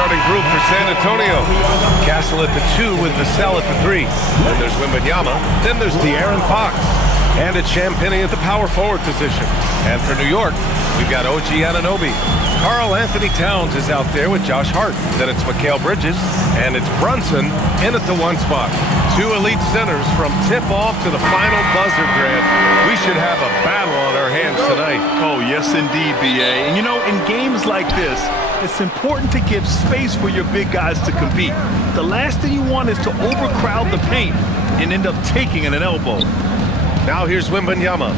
starting group for San Antonio. Castle at the 2 with Vassell at the 3. Then there's Wembanyama. Then there's De'Aaron Fox. And it's Champagnie at the power forward position. And for New York, we've got OG Anunoby. Karl Anthony Towns is out there with Josh Hart. Then it's Mikal Bridges. And it's Brunson in at the 1 spot. 2 elite centers from tip-off to the final buzzer, Grant. We should have a battle on our hands tonight. Oh, yes, indeed, B.A. And, you know, in games like this, it's important to give space for your big guys to compete. The last thing you want is to overcrowd the paint and end up taking an elbow. Now here's Wembanyama.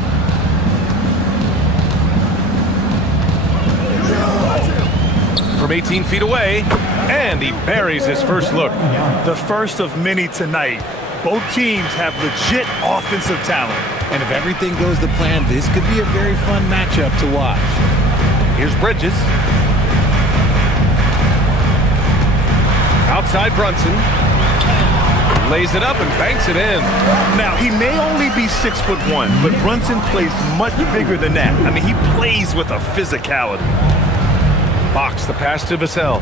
From 18 feet away, and he buries his first look. The first of many tonight. Both teams have legit offensive talent. And if everything goes to plan, this could be a very fun matchup to watch. Here's Bridges. Outside Brunson. Lays it up and banks it in. Now, he may only be 6'1", but Brunson plays much bigger than that. I mean, he plays with a physicality. Fox, the pass to Vassell.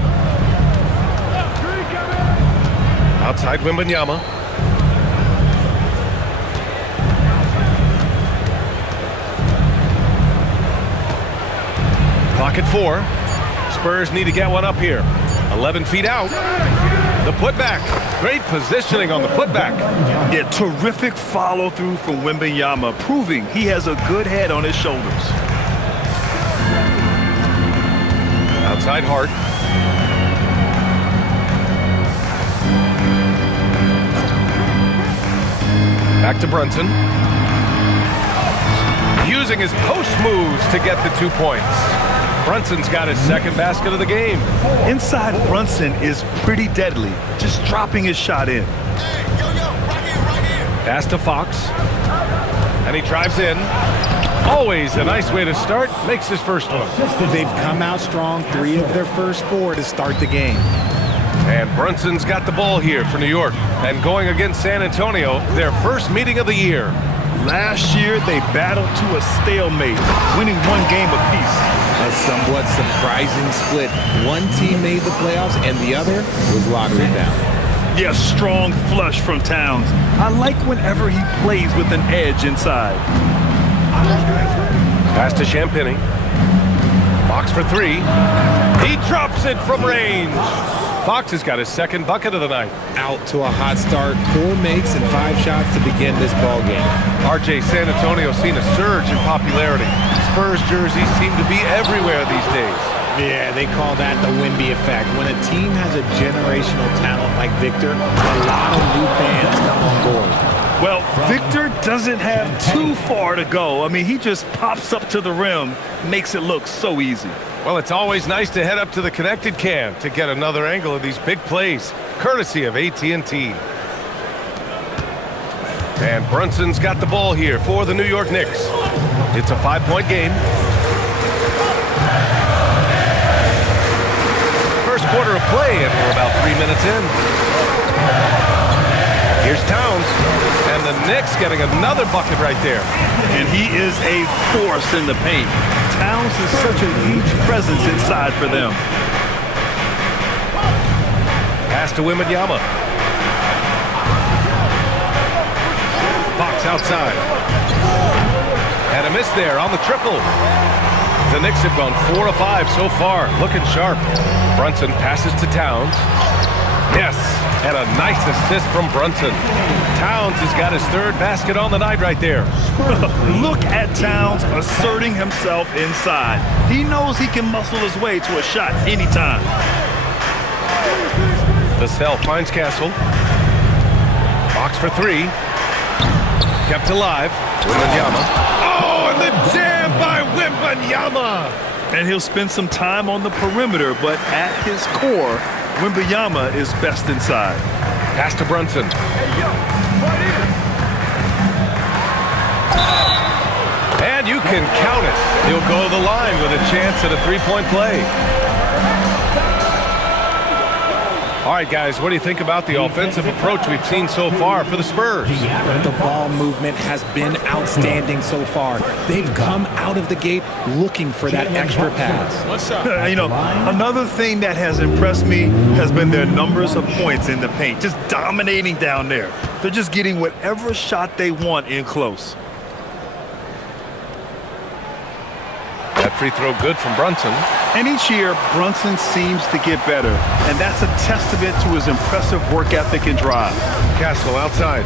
Outside Wembanyama. Clock at 4. Spurs need to get one up here. 11 feet out. The putback. Great positioning on the putback. Yeah, terrific follow-through from Wembanyama, proving he has a good head on his shoulders. Outside Hart. Back to Brunson. Using his post moves to get the 2 points. Brunson's got his second basket of the game. Inside Brunson is pretty deadly, just dropping his shot in. Pass to Fox. And he drives in. Always a nice way to start. Makes his first one. They've come out strong, 3 of their first 4 to start the game. And Brunson's got the ball here for New York. And going against San Antonio, their first meeting of the year. Last year, they battled to a stalemate, winning 1 game apiece. A somewhat surprising split. One team made the playoffs and the other was lottery bound. Yeah, strong flush from Towns. I like whenever he plays with an edge inside. Pass to Champagnie. Fox for 3. He drops it from range. Fox has got his second bucket of the night. Out to a hot start. 4 makes and 5 shots to begin this ball game. RJ, San Antonio seen a surge in popularity. Spurs jerseys seem to be everywhere these days. Yeah, they call that the Wemby effect. When a team has a generational talent like Victor, a lot of new fans come on board. Well, Victor doesn't have too far to go. I mean, he just pops up to the rim, makes it look so easy. Well, it's always nice to head up to the connected cam to get another angle of these big plays, courtesy of AT&T. And Brunson's got the ball here for the New York Knicks. It's a 5-point game. First quarter of play, and we're about 3 minutes in. Here's Towns, and the Knicks getting another bucket right there. And he is a force in the paint. Towns is such a huge presence inside for them. Pass to Wembanyama. Fox outside. And a miss there on the triple. The Knicks have gone 4 of 5 so far, looking sharp. Brunson passes to Towns. Yes, and a nice assist from Brunson. Towns has got his 3rd basket on the night right there. Look at Towns asserting himself inside. He knows he can muscle his way to a shot anytime. Vassell finds Castle. Fox for 3. Kept alive. Wembanyama. Oh, and the jam by Wembanyama! And he'll spend some time on the perimeter, but at his core, Wembanyama is best inside. Pass to Brunson. And you can count it. He'll go to the line with a chance at a 3-point play. All right. right, guys, what do you think about the offensive approach we've seen so far for the Spurs? The ball movement has been outstanding so far. They've come out of the gate looking for that extra pass. What's up? You know, another thing that has impressed me has been their numbers of points in the paint, just dominating down there. They're just getting whatever shot they want in close. That free throw good from Brunson. And each year, Brunson seems to get better, and that's a testament to his impressive work ethic and drive. Castle outside.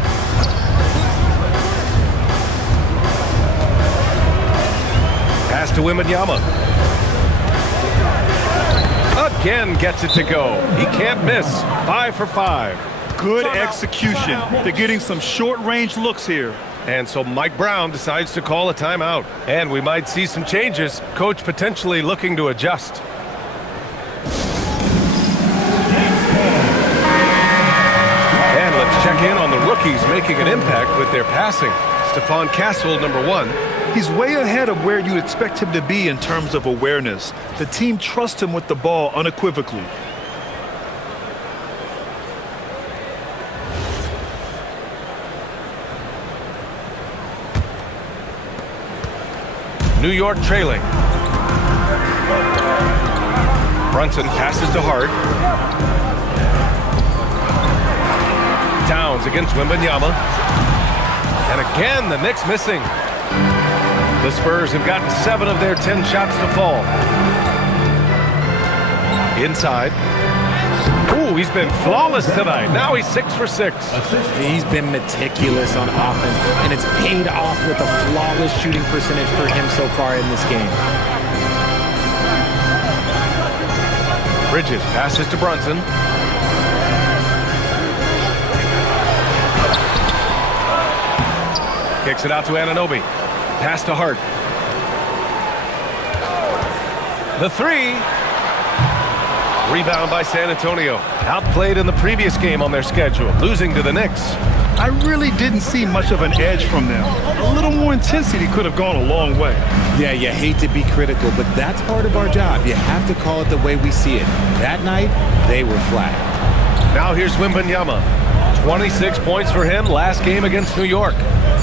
Pass to Wembanyama. Again gets it to go. He can't miss. 5 for 5. Good execution. They're getting some short-range looks here. And so Mike Brown decides to call a timeout. And we might see some changes. Coach potentially looking to adjust. And let's check in on the rookies making an impact with their passing. Stephon Castle, number 1. He's way ahead of where you expect him to be in terms of awareness. The team trusts him with the ball unequivocally. New York trailing. Brunson passes to Hart. Towns against Wembanyama. And again, the Knicks missing. The Spurs have gotten 7 of their 10 shots to fall. Inside. Ooh, he's been flawless tonight. Now he's 6 for 6. He's been meticulous on offense, and it's paid off with a flawless shooting percentage for him so far in this game. Bridges passes to Brunson. Kicks it out to Anunoby. Pass to Hart. The 3. Rebound by San Antonio. Outplayed in the previous game on their schedule, losing to the Knicks. I really didn't see much of an edge from them. A little more intensity could have gone a long way. Yeah, you hate to be critical, but that's part of our job. You have to call it the way we see it. That night, they were flat. Now here's Wembanyama. 26 points for him last game against New York.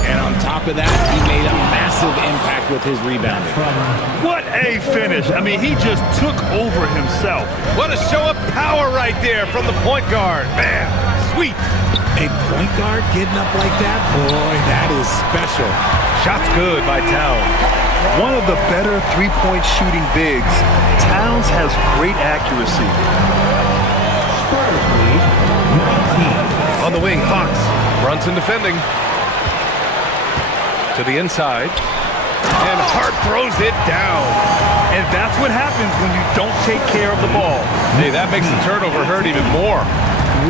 And on top of that, he made a massive impact with his rebounding. What a finish. I mean, he just took over himself. What a show of power right there from the point guard. Man, sweet. A point guard getting up like that? Boy, that is special. Shot's good by Towns. One of the better three-point shooting bigs. Towns has great accuracy. Spurs lead 19. On the wing, Fox. Brunson defending. To the inside. And Hart throws it down. And that's what happens when you don't take care of the ball. Hey, that makes the turnover hurt even more.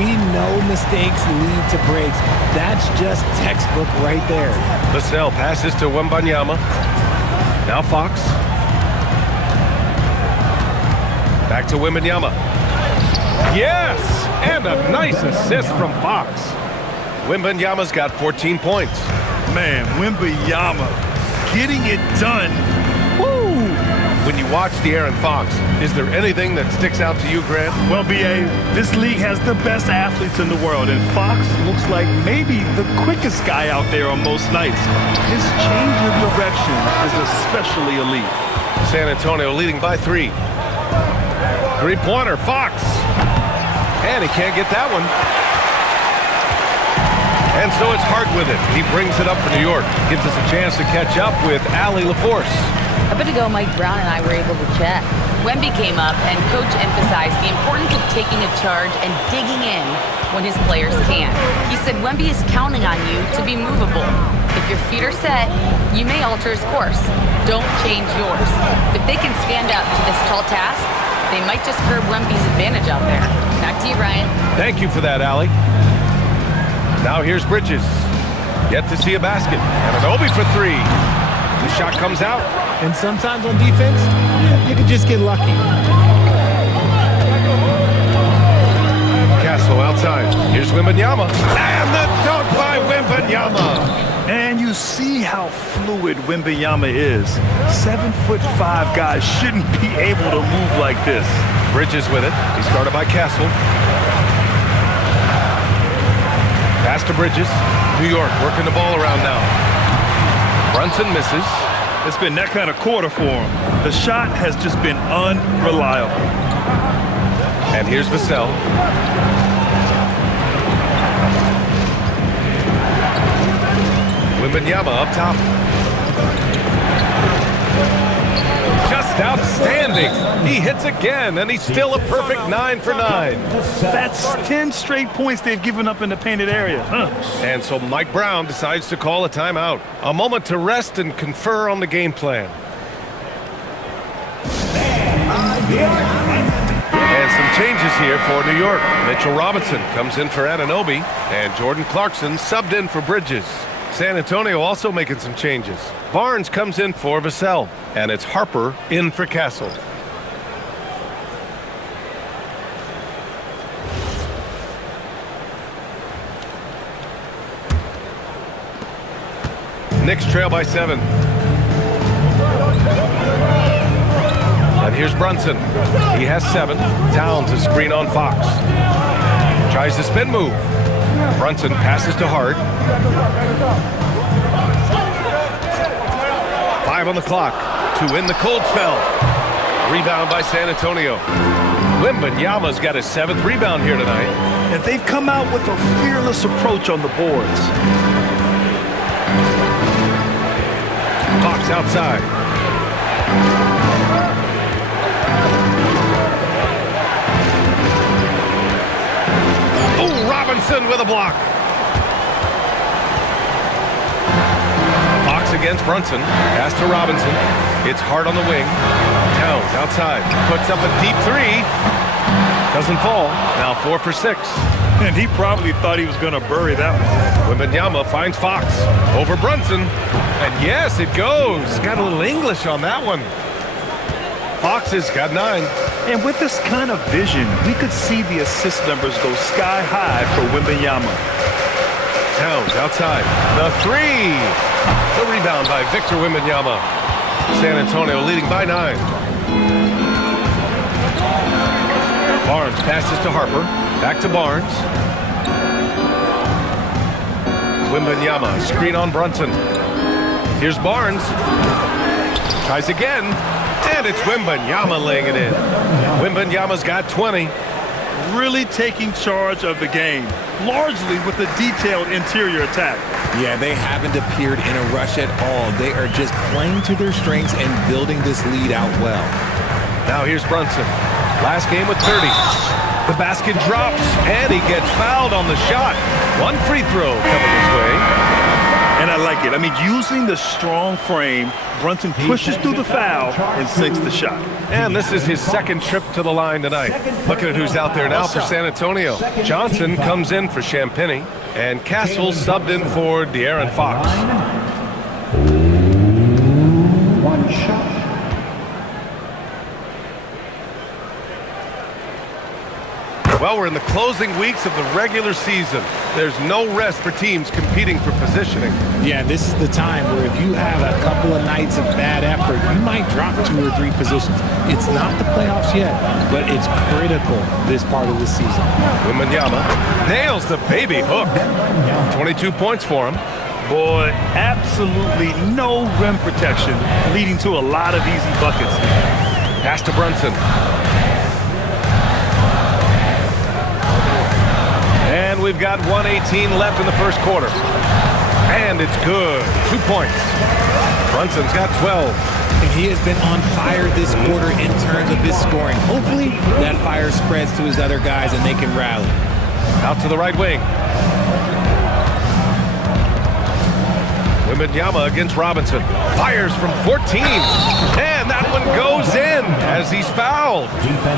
We know mistakes lead to breaks. That's just textbook right there. Vassell passes to Wembanyama. Now Fox. Back to Wembanyama. Yes! And a nice assist from Fox. Wembanyama's got 14 points. Man, Wembanyama getting it done. Woo! When you watch De'Aaron Fox, is there anything that sticks out to you, Grant? Well, B.A., this league has the best athletes in the world, and Fox looks like maybe the quickest guy out there on most nights. His change of direction is especially elite. San Antonio leading by 3. Three-pointer, Fox. And he can't get that one. And so it's Hart with it. He brings it up for New York. Gives us a chance to catch up with Allie LaForce. A bit ago, Mike Brown and I were able to chat. Wemby came up, and Coach emphasized the importance of taking a charge and digging in when his players can't. He said Wemby is counting on you to be movable. If your feet are set, you may alter his course. Don't change yours. If they can stand up to this tall task, they might just curb Wemby's advantage out there. Back to you, Ryan. Thank you for that, Allie. Now here's Bridges. Yet to see a basket. And an Obi for 3. The shot comes out. And sometimes on defense, you can just get lucky. Castle outside. Here's Wembanyama. And the dunk by Wembanyama. And you see how fluid Wembanyama is. 7'5" guys shouldn't be able to move like this. Bridges with it. He's guarded by Castle. Pass to Bridges. New York working the ball around now. Brunson misses. It's been that kind of quarter for him. The shot has just been unreliable. And here's Vassell. Wembanyama up top. Just outstanding. He hits again, and he's still a perfect 9 for 9. That's 10 straight points they've given up in the painted area. And so Mike Brown decides to call a timeout. A moment to rest and confer on the game plan. And some changes here for New York. Mitchell Robinson comes in for Anunoby, and Jordan Clarkson subbed in for Bridges. San Antonio also making some changes. Barnes comes in for Vassell, and it's Harper in for Castle. Knicks trail by 7. And here's Brunson. He has 7. Towns is screen on Fox. Tries the spin move. Brunson passes to Hart. 5 on the clock to win the cold spell. Rebound by San Antonio. Wembanyama's got his 7th rebound here tonight. And they've come out with a fearless approach on the boards. Fox outside. Oh, Robinson with a block. Fox against Brunson. Pass to Robinson. It's Hart on the wing. Towns outside. Puts up a deep 3. Doesn't fall. Now 4 for 6. And he probably thought he was going to bury that one. Wembanyama finds Fox over Brunson. And yes, it goes. Got a little English on that one. Fox has got 9. And with this kind of vision, we could see the assist numbers go sky high for Wembanyama. Towns outside. The 3. The rebound by Victor Wembanyama. San Antonio leading by 9. Barnes passes to Harper. Back to Barnes. Wembanyama, screen on Brunson. Here's Barnes. Tries again. And it's Wembanyama laying it in. Wembanyama's got 20. Really taking charge of the game, largely with a detailed interior attack. Yeah, they haven't appeared in a rush at all. They are just playing to their strengths and building this lead out well. Now here's Brunson. Last game with 30. The basket drops, and he gets fouled on the shot. 1 free throw coming his way. And I like it. I mean, using the strong frame, Brunson pushes through the foul and sinks the shot. And this is his 2nd trip to the line tonight. Looking at who's out there now for San Antonio. Johnson comes in for Champagny, and Castle subbed in for De'Aaron Fox. 1 shot. Well, we're in the closing weeks of the regular season. There's no rest for teams competing for positioning. Yeah, this is the time where if you have a couple of nights of bad effort, you might drop 2 or 3 positions. It's not the playoffs yet, but it's critical this part of the season. Wembanyama nails the baby hook. 22 points for him. Boy, absolutely no rim protection, leading to a lot of easy buckets. Pass to Brunson. And we've got 1:18 left in the first quarter. And it's good. 2 points. Brunson's got 12. And he has been on fire this quarter in terms of his scoring. Hopefully that fire spreads to his other guys and they can rally. Out to the right wing. Wembanyama against Robinson. Fires from 14. And that one goes in as he's fouled.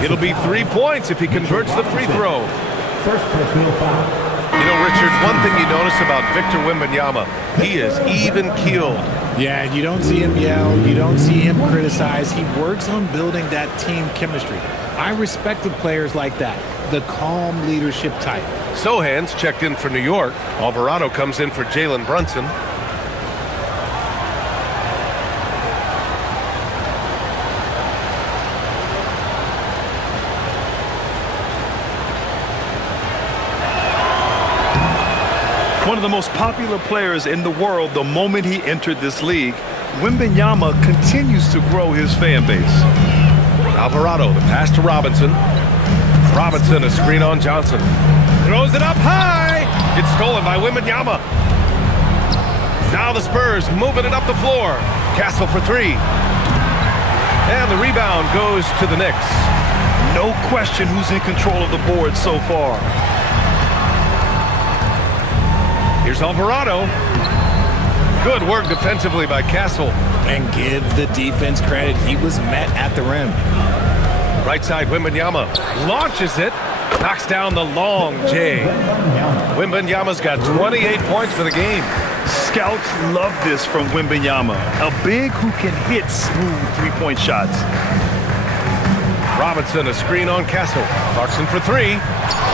It'll be 3 points if he converts the free throw. First personal foul. You know, Richard, one thing you notice about Victor Wembanyama, he is even-keeled. Yeah, you don't see him yell. You don't see him criticize. He works on building that team chemistry. I respected players like that, the calm leadership type. Sohan's checked in for New York. Alvarado comes in for Jalen Brunson. One of the most popular players in the world the moment he entered this league, Wembanyama continues to grow his fan base. Alvarado, the pass to Robinson. Robinson, a screen on Johnson. Throws it up high. It's stolen by Wembanyama. Now the Spurs moving it up the floor. Castle for three. And the rebound goes to the Knicks. No question who's in control of the board so far. Here's Alvarado. Good work defensively by Castle. And give the defense credit. He was met at the rim. Right side, Wembanyama launches it. Knocks down the long J. Wembanyama's got 28 points for the game. Scouts love this from Wembanyama. A big who can hit smooth three-point shots. Robinson, a screen on Castle. Clarkson for three.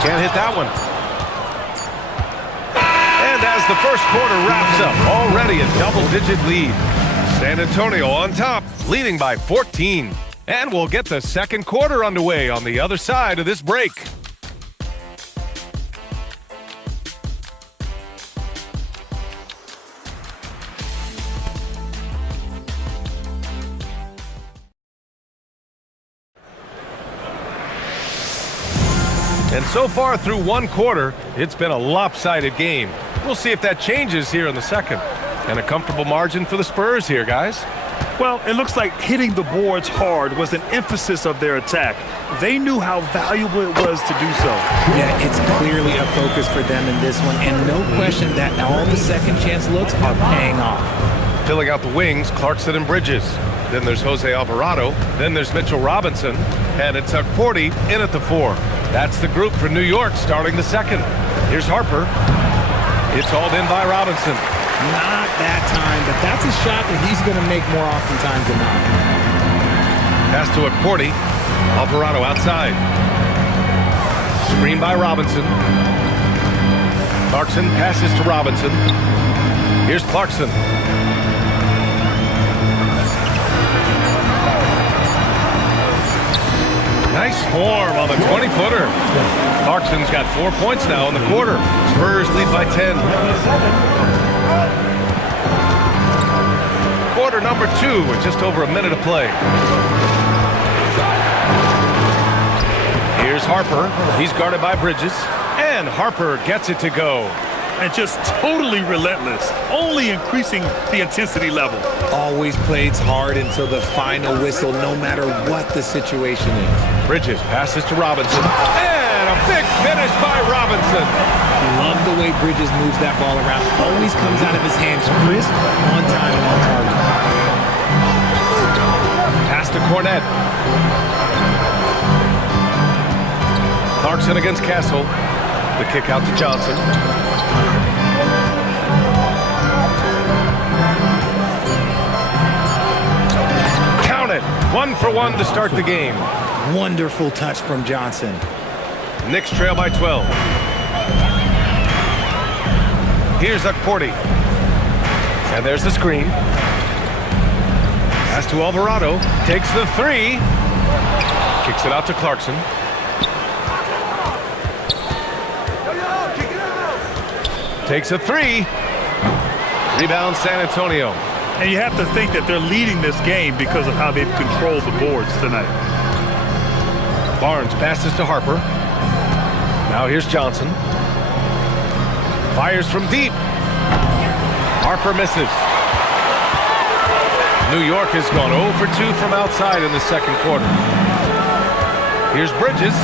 Can't hit that one. And as the first quarter wraps up, already a double-digit lead. San Antonio on top, leading by 14. And we'll get the second quarter underway on the other side of this break. And so far through one quarter, it's been a lopsided game. We'll see if that changes here in the second. And a comfortable margin for the Spurs here, guys. Well, it looks like hitting the boards hard was an emphasis of their attack. They knew how valuable it was to do so. Yeah, it's clearly a focus for them in this one, and no question that all the second chance looks are paying off. Filling out the wings, Clarkson and Bridges. Then there's Jose Alvarado. Then there's Mitchell Robinson. And it's Porty in at the 4. That's the group for New York starting the second. Here's Harper. It's hauled in by Robinson. Not that time, but that's a shot that he's going to make more oftentimes than not. Pass to Porty. Alvarado outside. Screen by Robinson. Clarkson passes to Robinson. Here's Clarkson. Nice form on the 20-footer. Clarkson's got 4 points now in the quarter. Spurs lead by 10. Quarter number 2 with just over a minute of play. Here's Harper. He's guarded by Bridges. And Harper gets it to go. And just totally relentless, only increasing the intensity level. Always plays hard until the final whistle, no matter what the situation is. Bridges passes to Robinson. And a big finish by Robinson. Love the way Bridges moves that ball around. Always comes out of his hands crisp, on time, and on target. Pass to Cornette. Clarkson against Castle. The kick out to Johnson. Count it. 1 for 1 to start the game. Wonderful touch from Johnson. Knicks trail by 12. Here's Porty. And there's the screen. Pass to Alvarado. Takes the 3. Kicks it out to Clarkson. Takes a 3. Rebound San Antonio. And you have to think that they're leading this game because of how they've controlled the boards tonight. Barnes passes to Harper. Now here's Johnson. Fires from deep. Harper misses. New York has gone 0 for 2 from outside in the second quarter. Here's Bridges.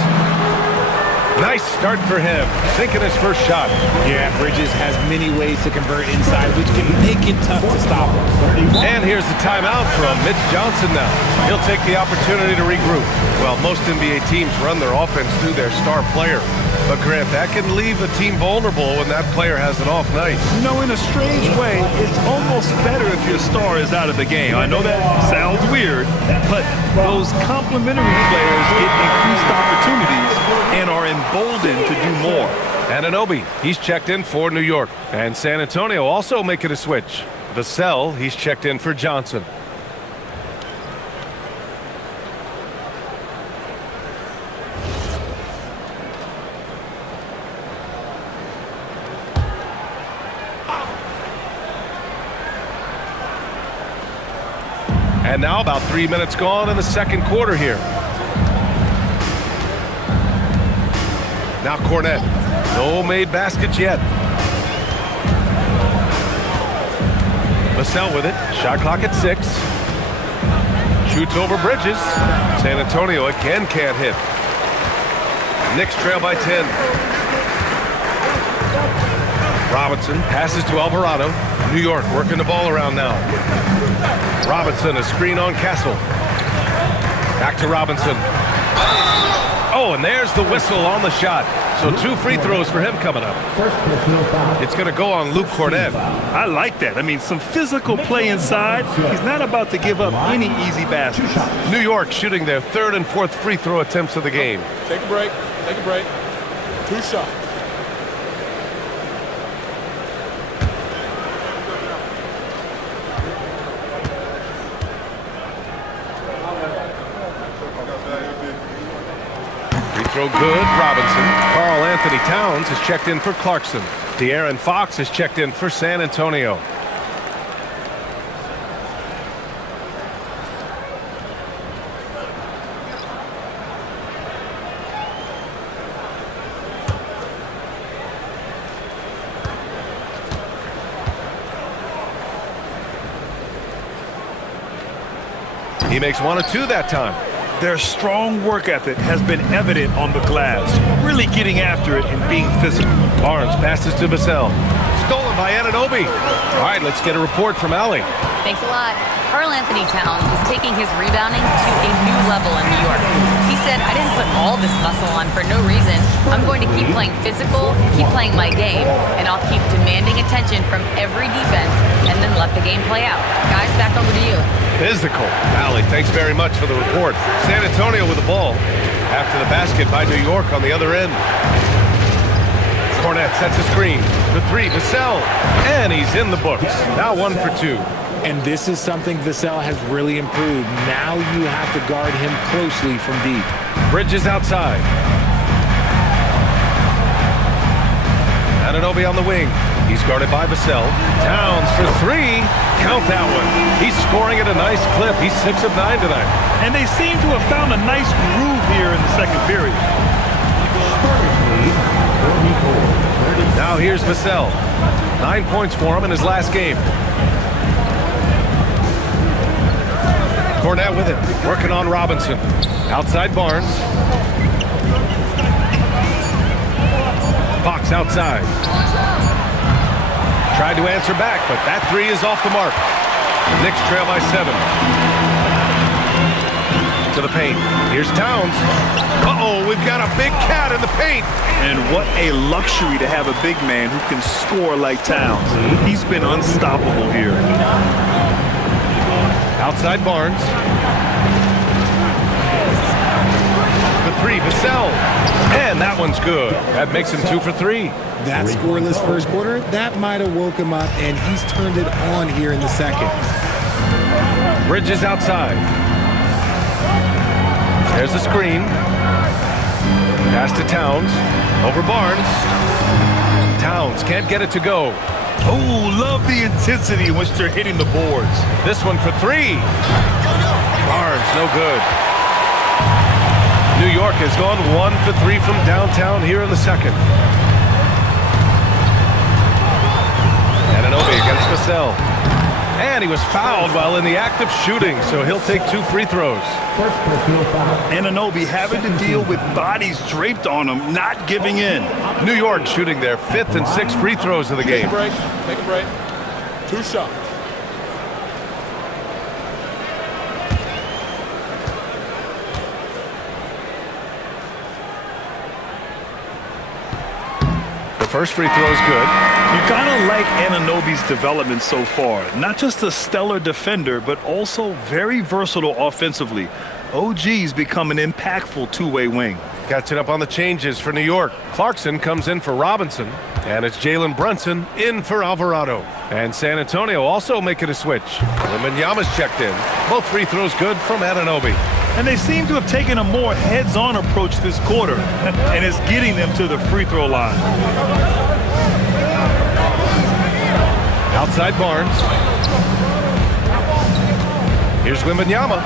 Nice start for him, thinking his first shot. Yeah, Bridges has many ways to convert inside, which can make it tough to stop him. And here's the timeout from Mitch Johnson now. He'll take the opportunity to regroup. Well, most NBA teams run their offense through their star player. But Grant, that can leave a team vulnerable when that player has an off night. You know, in a strange way, it's almost better if your star is out of the game. I know that sounds weird, but those complementary players get increased opportunities and are emboldened to do more. Anunoby, he's checked in for New York. And San Antonio also making a switch. Vassell, he's checked in for Johnson. And now about 3 minutes gone in the second quarter here. Now Cornet. No made baskets yet. Vassell with it. Shot clock at 6. Shoots over Bridges. San Antonio again can't hit. Knicks trail by 10. Robinson passes to Alvarado. New York working the ball around now. Robinson, a screen on Castle. Back to Robinson. Oh, and there's the whistle on the shot. So 2 free throws for him coming up. First personal foul. It's going to go on Luke Cornet. I like that. I mean, some physical play inside. He's not about to give up any easy baskets. New York shooting their 3rd and 4th free throw attempts of the game. Take a break. Take a break. 2 shots. Free throw good, Robinson. Karl Anthony Towns has checked in for Clarkson. De'Aaron Fox has checked in for San Antonio. He makes 1 of 2 that time. Their strong work ethic has been evident on the glass, really getting after it and being physical. Barnes passes to Vassell. Stolen by Anunoby. All right, let's get a report from Allie. Thanks a lot. Karl Anthony Towns is taking his rebounding to a new level in New York. He said, I didn't put all this muscle on for no reason. I'm going to keep playing physical, keep playing my game, and I'll keep demanding attention from every defense and then let the game play out. Guys, back over to you. Physical. Allie, thanks very much for the report. San Antonio with the ball. After the basket by New York on the other end. Cornet sets a screen. The 3, Vassell. And he's in the books. Now 1 for 2. And this is something Vassell has really improved. Now you have to guard him closely from deep. Bridges outside. Anunoby on the wing. He's guarded by Vassell. Towns for 3. Count that one. He's scoring at a nice clip. He's 6 of 9 tonight. And they seem to have found a nice groove here in the second period. Now here's Vassell. 9 points for him in his last game. Cornet with it. Working on Robinson. Outside Barnes. Fox outside. Tried to answer back, but that 3 is off the mark. Knicks trail by 7. To the paint. Here's Towns. Uh-oh, we've got a big cat in the paint. And what a luxury to have a big man who can score like Towns. He's been unstoppable here. Outside Barnes. The 3, Vassell. And that one's good. That makes him 2 for 3. That scoreless first quarter, that might have woke him up, and he's turned it on here in the second. Bridges outside. There's the screen. Pass to Towns. Over Barnes. Towns can't get it to go. Oh, love the intensity in which they're hitting the boards. This one for 3. Barnes, no good. New York has gone 1 for 3 from downtown here in the second. Anunoby against Vassell. And he was fouled while in the act of shooting, so he'll take 2 free throws. First personal foul. Anunoby having to deal with bodies draped on him, not giving in. New York shooting their 5th and 6th free throws of the Take game. a break. Take a break. 2 shots. The first free throw is good. You gotta like Anunoby's development so far. Not just a stellar defender, but also very versatile offensively. OG's become an impactful two-way wing. Catching up on the changes for New York. Clarkson comes in for Robinson. And it's Jalen Brunson in for Alvarado. And San Antonio also making a switch. Wembanyama's checked in. Both free throws good from Anunoby. And they seem to have taken a more heads-on approach this quarter, and it's getting them to the free throw line. Outside Barnes. Here's Wembanyama.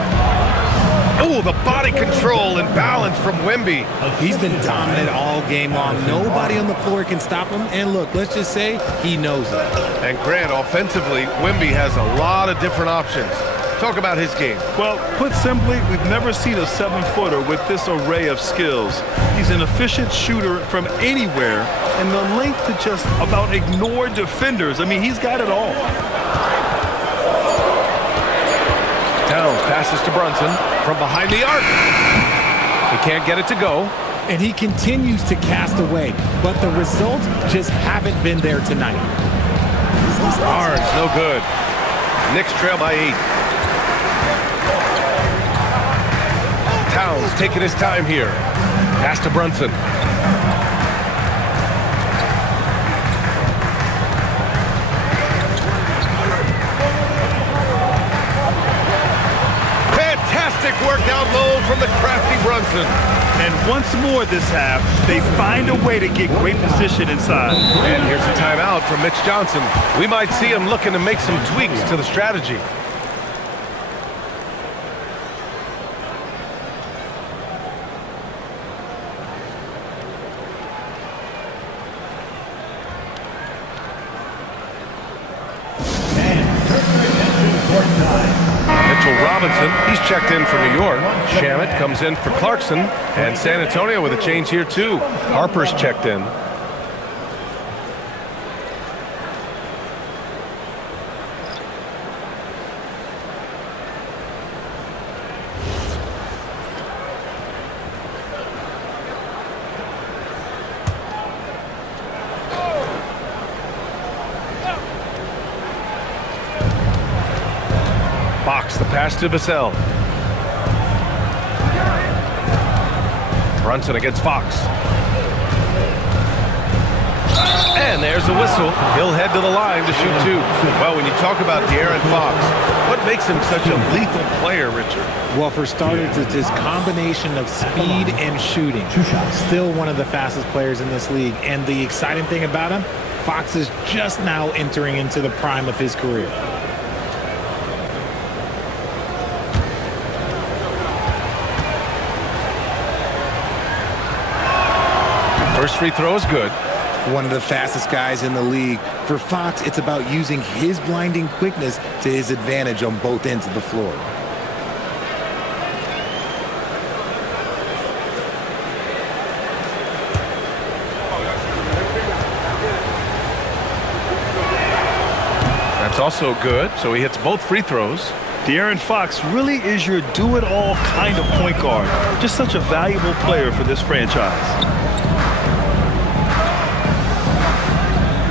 Oh, the body control and balance from Wemby. He's been dominant all game long. Nobody on the floor can stop him. And look, let's just say he knows it. And Grant, offensively, Wemby has a lot of different options. Talk about his game. Well, put simply, we've never seen a 7-footer with this array of skills. He's an efficient shooter from anywhere, and the length to just about ignore defenders. I mean, he's got it all. Towns passes to Brunson from behind the arc. He can't get it to go. And he continues to cast away, but the results just haven't been there tonight. Barnes, no good. Knicks trail by 8. Towns taking his time here. Pass to Brunson. Fantastic work down low from the crafty Brunson. And once more this half, they find a way to get great position inside. And here's a timeout from Mitch Johnson. We might see him looking to make some tweaks to the strategy. Robinson, he's checked in for New York. Shamet comes in for Clarkson. And San Antonio with a change here, too. Harper's checked in. Fox, the pass to Vassell. Brunson against Fox. And there's a whistle. He'll head to the line to shoot 2. Well, when you talk about De'Aaron Fox, what makes him such a lethal player, Richard? Well, for starters, it's his combination of speed and shooting. Still one of the fastest players in this league. And the exciting thing about him, Fox is just now entering into the prime of his career. First free throw is good. One of the fastest guys in the league. For Fox, it's about using his blinding quickness to his advantage on both ends of the floor. That's also good, so he hits both free throws. De'Aaron Fox really is your do-it-all kind of point guard. Just such a valuable player for this franchise.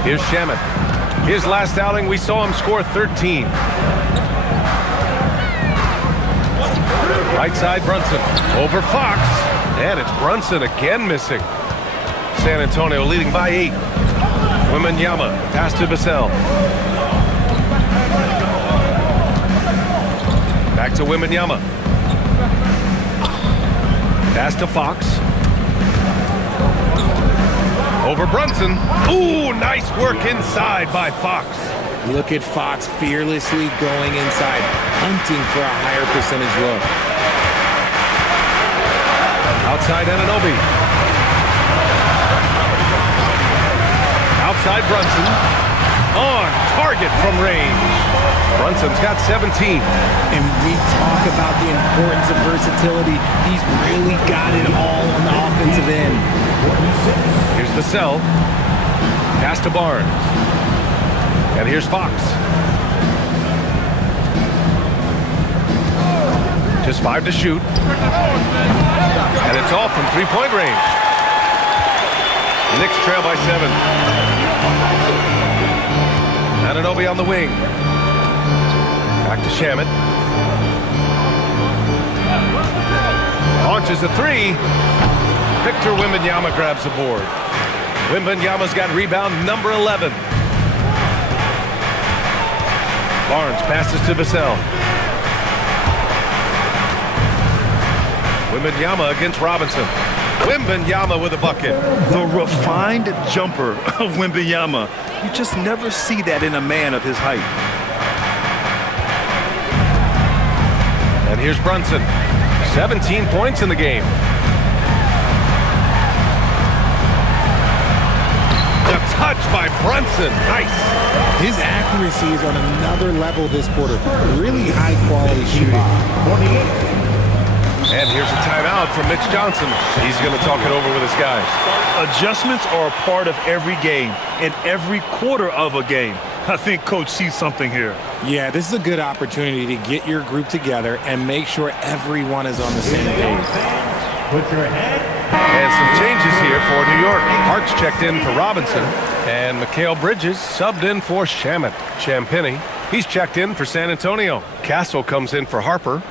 Here's Shamet. His last outing, we saw him score 13. Right side, Brunson. Over Fox. And it's Brunson again missing. San Antonio leading by 8. Wembanyama, pass to Vassell. Back to Wembanyama. Pass to Fox. Over Brunson. Ooh, nice work inside by Fox. Look at Fox fearlessly going inside, hunting for a higher percentage look. Outside Anunoby. Outside Brunson. On target from range. Brunson's got 17. And we talk about the importance of versatility. He's really got it all on the offensive end. Here's Vassell. Pass to Barnes. And here's Fox. Just 5 to shoot. And it's all from three-point range. Knicks trail by 7. Anunoby on the wing. Back to Shamet. Launches a 3. Victor Wembanyama grabs the board. Wembanyama's got rebound number 11. Barnes passes to Vassell. Wembanyama against Robinson. Wembanyama with a bucket. The refined jumper of Wembanyama. You just never see that in a man of his height. And here's Brunson. 17 points in the game. The touch by Brunson. Nice. His accuracy is on another level this quarter. Really high-quality shooting. And here's a timeout from Mitch Johnson. He's going to talk it over with his guys. Adjustments are a part of every game and every quarter of a game. I think Coach sees something here. Yeah, this is a good opportunity to get your group together and make sure everyone is on the same page. Put your head. And some changes here for New York. Hart's checked in for Robinson. And Mikal Bridges subbed in for Shamet. Champagnie, he's checked in for San Antonio. Castle comes in for Harper.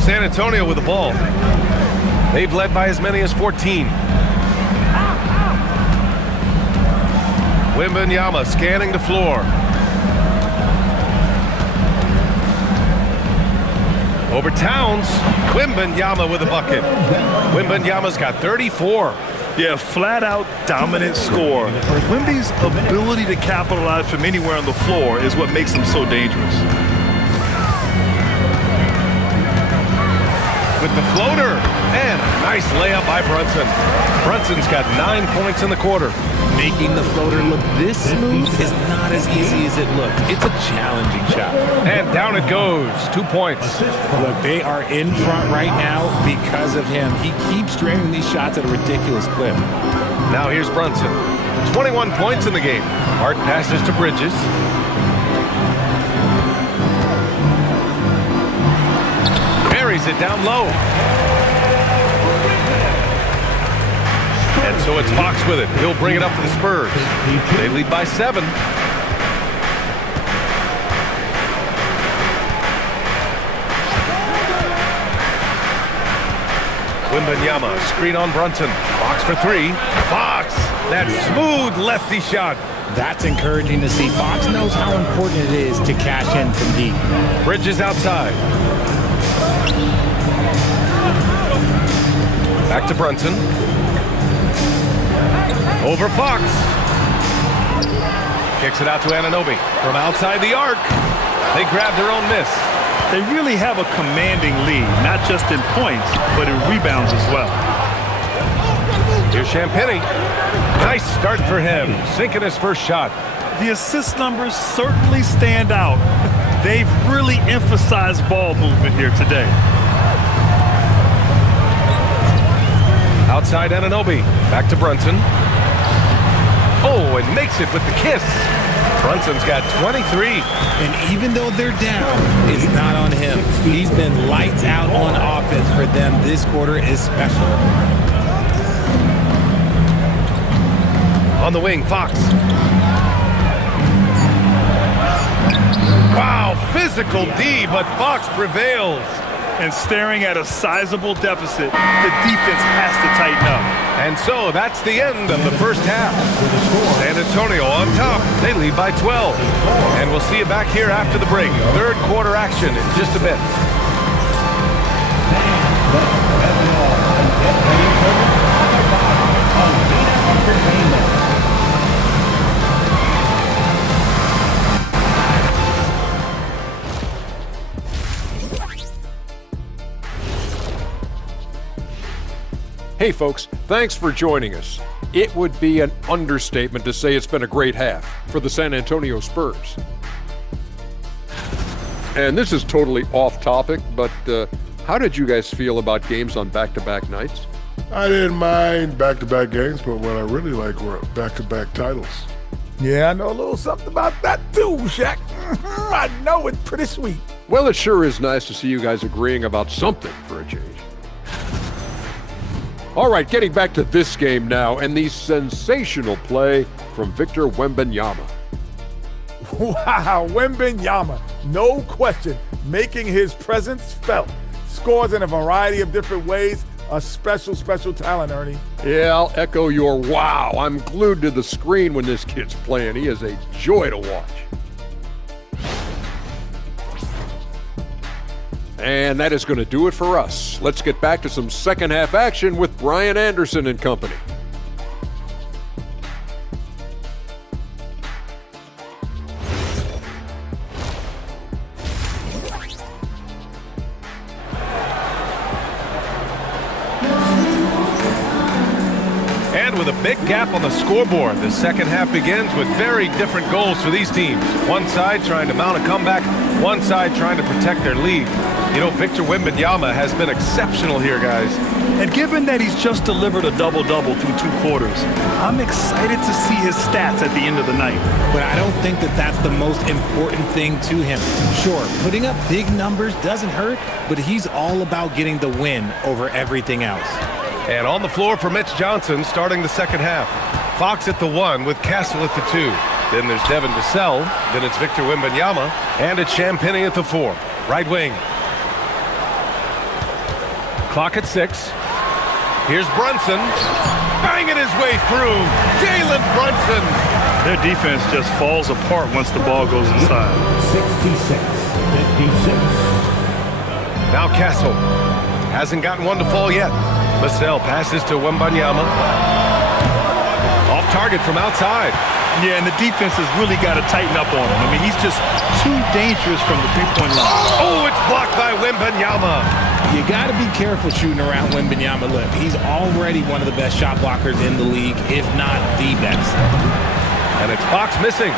San Antonio with the ball. They've led by as many as 14. Wembanyama scanning the floor. Over Towns. Wembanyama with a bucket. Wembanyama's got 34. Yeah, flat-out dominant score. Wemby's ability to capitalize from anywhere on the floor is what makes him so dangerous. With the floater, and a nice layup by Brunson. Brunson's got 9 points in the quarter. Making the floater look this smooth is not as easy as it looked. It's a challenging shot. And down it goes. 2 points. Look, they are in front right now because of him. He keeps draining these shots at a ridiculous clip. Now here's Brunson. 21 points in the game. Hart passes to Bridges. Buries it down low. And so it's Fox with it. He'll bring it up for the Spurs. They lead by 7. Wembanyama, screen on Brunson. Fox for 3. Fox, that smooth lefty shot. That's encouraging to see. Fox knows how important it is to cash in from deep. Bridges outside. Back to Brunson. Over Fox. Kicks it out to Anunoby. From outside the arc. They grab their own miss. They really have a commanding lead, not just in points, but in rebounds as well. Here's Champagnie. Nice start for him. Sinking his first shot. The assist numbers certainly stand out. They've really emphasized ball movement here today. Outside Anunoby. Back to Brunson. Oh, and makes it with the kiss. Brunson's got 23. And even though they're down, it's not on him. He's been lights out on offense for them. This quarter is special. On the wing, Fox. Wow, physical D, but Fox prevails. And staring at a sizable deficit, the defense has to tighten up. And so that's the end of the first half. San Antonio on top. They lead by 12. And we'll see you back here after the break. Third quarter action in just a bit. Hey folks, thanks for joining us. It would be an understatement to say it's been a great half for the San Antonio Spurs. And this is totally off topic, but how did you guys feel about games on back-to-back nights? I didn't mind back-to-back games, but what I really like were back-to-back titles. Yeah, I know a little something about that too, Shaq. I know it's pretty sweet. Well, it sure is nice to see you guys agreeing about something for a change. All right, getting back to this game now, and the sensational play from Victor Wembanyama. Wow, Wembanyama, no question, making his presence felt. Scores in a variety of different ways. A special, special talent, Ernie. Yeah, I'll echo your wow. I'm glued to the screen when this kid's playing. He is a joy to watch. And that is going to do it for us. Let's get back to some second half action with Brian Anderson and company. And with a big gap on the scoreboard, the second half begins with very different goals for these teams. One side trying to mount a comeback, one side trying to protect their lead. You know, Victor Wembanyama has been exceptional here, guys. And given that he's just delivered a double-double through 2 quarters, I'm excited to see his stats at the end of the night. But I don't think that that's the most important thing to him. Sure, putting up big numbers doesn't hurt, but he's all about getting the win over everything else. And on the floor for Mitch Johnson starting the second half. Fox at the 1 with Castle at the 2. Then there's Devin Vassell. Then it's Victor Wembanyama. And it's Champagnie at the 4. Right wing. Clock at 6. Here's Brunson. Banging his way through. Jalen Brunson. Their defense just falls apart once the ball goes inside. 66-56. Now Castle. Hasn't gotten one to fall yet. Vassell passes to Wembanyama. Off target from outside. Yeah, and the defense has really got to tighten up on him. I mean, he's just too dangerous from the three-point line. Oh, it's blocked by Wembanyama. You got to be careful shooting around Wembanyama. Look, he's already one of the best shot blockers in the league, if not the best. And it's Fox missing.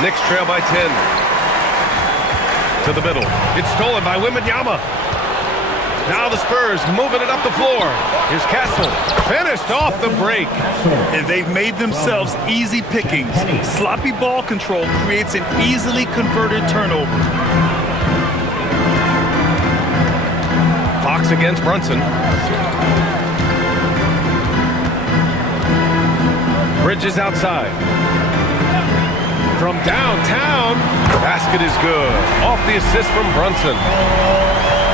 Knicks trail by 10. To the middle. It's stolen by Wembanyama. Now the Spurs moving it up the floor. Here's Castle. Finished off the break. And they've made themselves easy pickings. Sloppy ball control creates an easily converted turnover. Fox against Brunson. Bridges outside. From downtown. Basket is good. Off the assist from Brunson.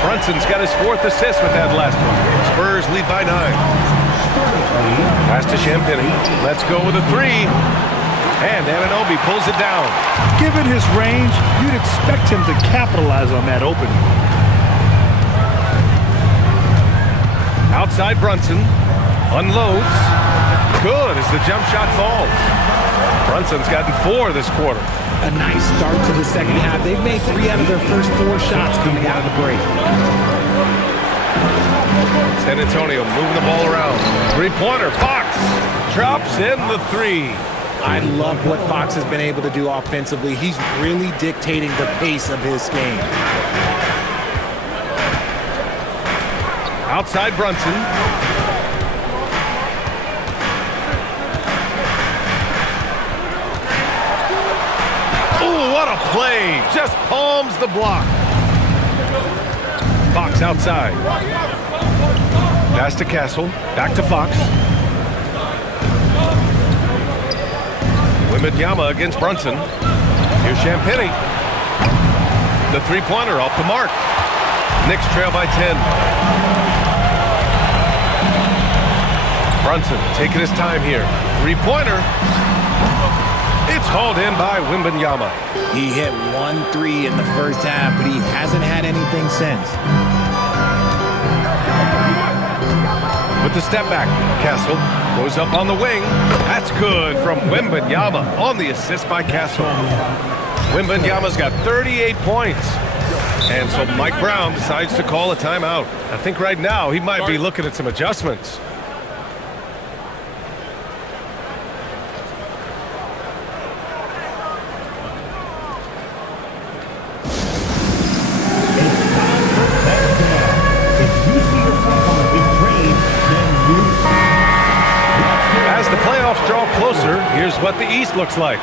Brunson's got his 4th assist with that last one. Spurs lead by 9. Pass to Champagnie. Let's go with a 3. And Anunoby pulls it down. Given his range, you'd expect him to capitalize on that opening. Outside Brunson. Unloads. Good as the jump shot falls. Brunson's gotten 4 this quarter. A nice start to the second half. They've made 3 out of their first 4 shots coming out of the break. San Antonio moving the ball around. 3-pointer. Fox drops in the 3. I love what Fox has been able to do offensively. He's really dictating the pace of his game. Outside Brunson. What a play. Just palms the block. Fox outside. Pass to Castle. Back to Fox. Wembanyama against Brunson. Here's Champagnie. The 3-pointer off the mark. Knicks trail by 10. Brunson taking his time here. 3-pointer. It's hauled in by Wembanyama. He hit 1 3 in the first half, but he hasn't had anything since. With the step back, Castle goes up on the wing. That's good from Wembanyama on the assist by Castle. Wembanyama's got 38 points. And so Mike Brown decides to call a timeout. I think right now he might be looking at some adjustments. Draw closer. Here's what the East looks like.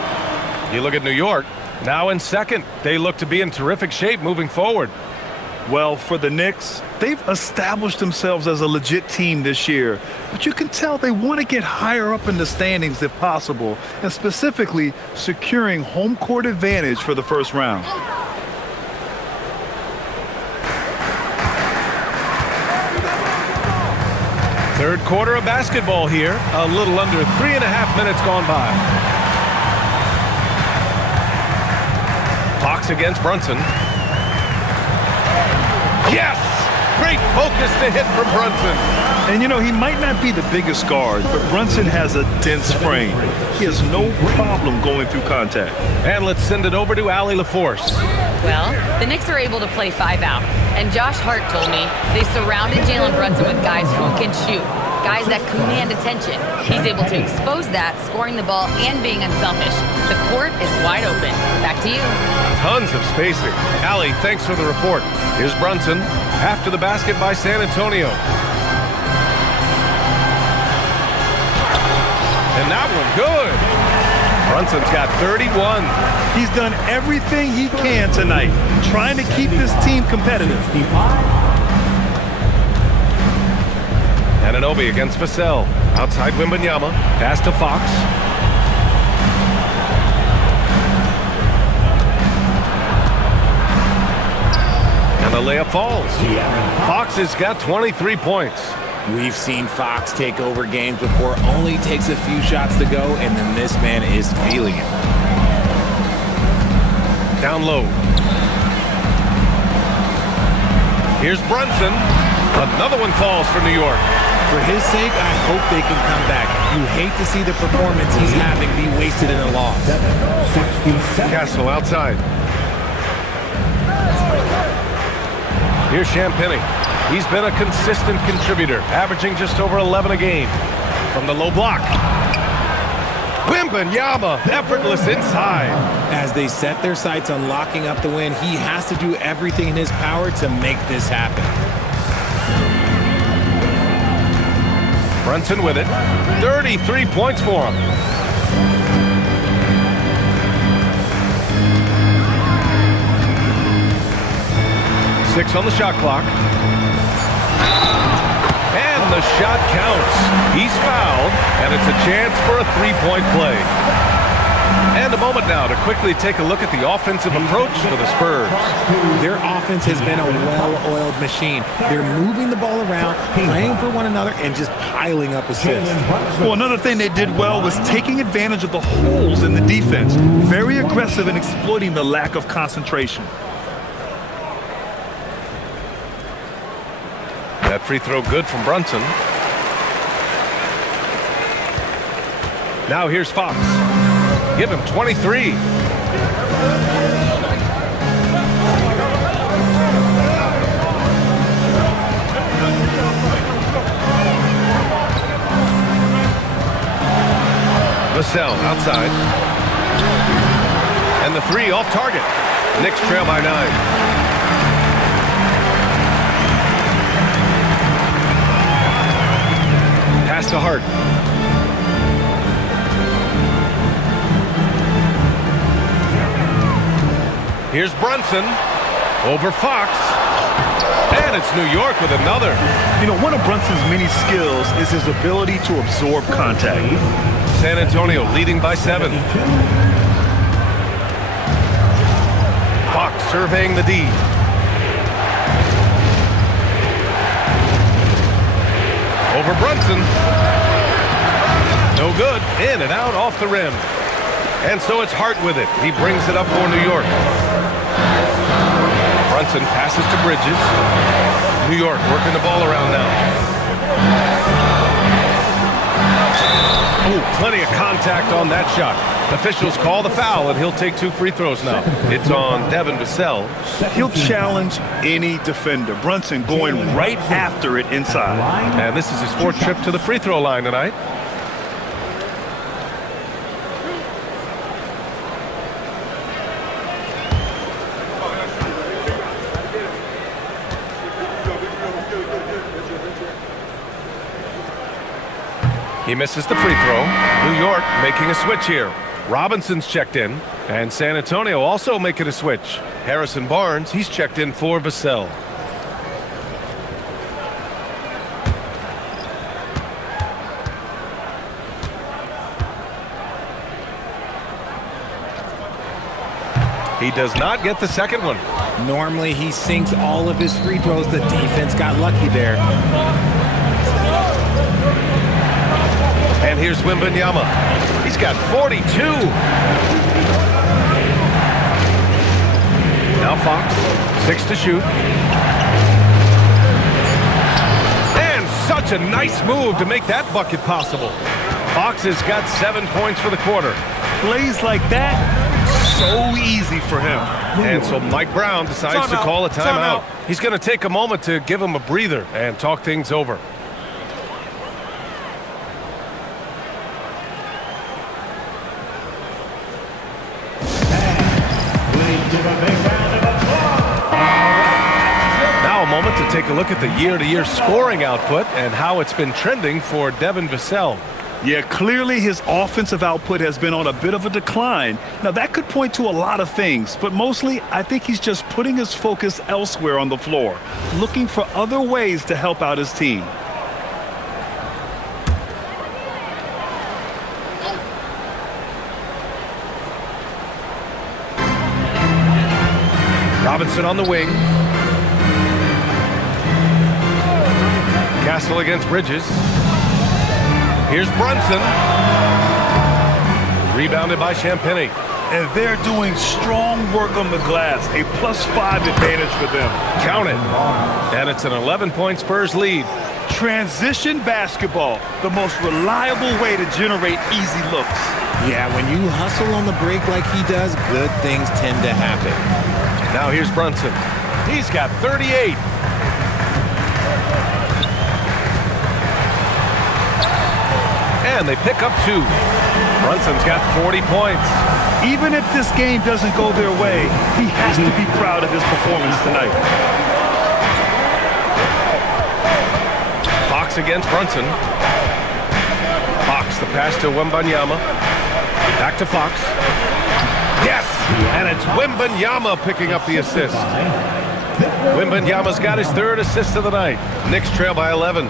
You look at New York, now in second. They look to be in terrific shape moving forward. Well, for the Knicks, they've established themselves as a legit team this year. But you can tell they want to get higher up in the standings if possible, and specifically securing home court advantage for the first round. Third quarter of basketball here. A little under 3.5 minutes gone by. Fox against Brunson. Yes! Great focus to hit from Brunson. And, you know, he might not be the biggest guard, but Brunson has a dense frame. He has no problem going through contact. And let's send it over to Allie LaForce. Well, the Knicks are able to play 5 out. And Josh Hart told me they surrounded Jalen Brunson with guys who can shoot, guys that command attention. He's able to expose that, scoring the ball and being unselfish. The court is wide open. Back to you. Tons of spacing. Allie, thanks for the report. Here's Brunson after the basket by San Antonio. And that one good. Brunson's got 31. He's done everything he can tonight, trying to keep this team competitive. Anunoby against Vassell. Outside Wembanyama. Pass to Fox. And the layup falls. Fox has got 23 points. We've seen Fox take over games before, only takes a few shots to go, and then this man is feeling it. Down low. Here's Brunson. Another one falls for New York. For his sake, I hope they can come back. You hate to see the performance he's having be wasted in a loss. Castle outside. Here's Champagny. He's been a consistent contributor, averaging just over 11 a game. From the low block. Wembanyama, effortless inside. As they set their sights on locking up the win, he has to do everything in his power to make this happen. Brunson with it. 33 points for him. Six on the shot clock. And the shot counts. He's fouled, and it's a chance for a three-point play. And a moment now to quickly take a look at the offensive approach for the Spurs. Their offense has been a well-oiled machine. They're moving the ball around, playing for one another, and just piling up assists. Well, another thing they did well was taking advantage of the holes in the defense. Very aggressive in exploiting the lack of concentration. That free throw good from Brunson. Now here's Fox. Give him 23. Vassell outside. And the three off target. Knicks trail by 9. Pass to Hart. Here's Brunson over Fox. And it's New York with another. You know, one of Brunson's many skills is his ability to absorb contact. San Antonio leading by 7. Fox surveying the D. Over Brunson. No good. In and out off the rim. And so it's Hart with it. He brings it up for New York. Brunson passes to Bridges. New York working the ball around now. Oh, plenty of contact on that shot. Officials call the foul, and he'll take 2 free throws now. It's on Devin Vassell. He'll challenge any defender. Brunson going right after it inside. And this is his 4th trip to the free throw line tonight. He misses the free throw. New York making a switch here. Robinson's checked in, and San Antonio also making a switch. Harrison Barnes, he's checked in for Vassell. He does not get the second one. Normally, he sinks all of his free throws. The defense got lucky there. And here's Wembanyama. He's got 42. Now Fox, 6 to shoot. Such a nice move to make that bucket possible. Fox has got 7 points for the quarter. Plays like that, so easy for him. And so Mike Brown decides to call a timeout. He's going to take a moment to give him a breather and talk things over. Now a moment to take a look at the year-to-year scoring output and how it's been trending for Devin Vassell. Yeah, clearly his offensive output has been on a bit of a decline. Now, that could point to a lot of things, but mostly I think he's just putting his focus elsewhere on the floor, looking for other ways to help out his team. Robinson on the wing. Castle against Bridges. Here's Brunson. Rebounded by Champagnie. And they're doing strong work on the glass. A +5 advantage for them. Count it. And it's an 11-point Spurs lead. Transition basketball, the most reliable way to generate easy looks. Yeah, when you hustle on the break like he does, good things tend to happen. Now here's Brunson. He's got 38. And they pick up 2. Brunson's got 40 points. Even if this game doesn't go their way, he has to be proud of his performance tonight. Fox against Brunson. Fox, the pass to Wembanyama. Back to Fox. Yes! And it's Wembanyama picking up the assist. Wembanyama's got his 3rd assist of the night. Knicks trail by 11.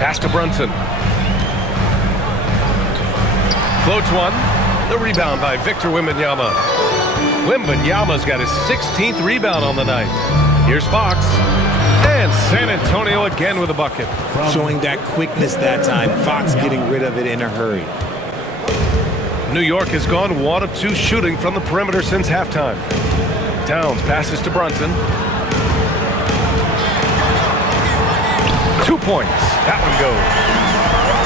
Pass to Brunson. Floats one. The rebound by Victor Wembanyama. Wembanyama's got his 16th rebound on the night. Here's Fox. And San Antonio again with a bucket. Showing that quickness that time. Fox getting rid of it in a hurry. New York has gone 1 of 2 shooting from the perimeter since halftime. Towns passes to Brunson. 2 points. That one goes.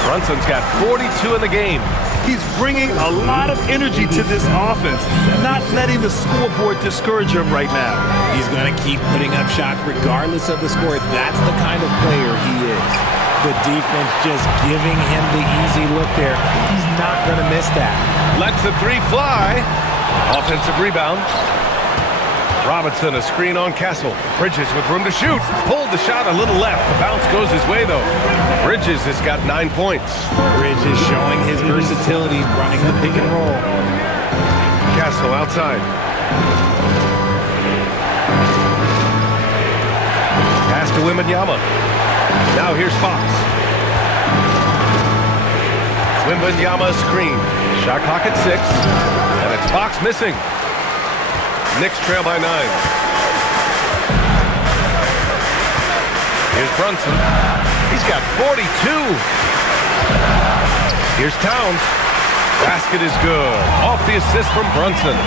Brunson's got 42 in the game. He's bringing a lot of energy to this offense, not letting the scoreboard discourage him right now. He's going to keep putting up shots regardless of the score. That's the kind of player he is. The defense just giving him the easy look there. He's not going to miss that. Lets the 3 fly. Offensive rebound. Robinson, a screen on Castle. Bridges with room to shoot. Pulled the shot a little left. The bounce goes his way, though. Bridges has got 9 points. Bridges showing his versatility, running the pick and roll. Castle outside. Pass to Wembanyama. Now here's Fox. Wembanyama screen. Shot clock at 6. And it's Fox missing. Knicks trail by 9. Here's Brunson. He's got 42. Here's Towns. Basket is good. Off the assist from Brunson.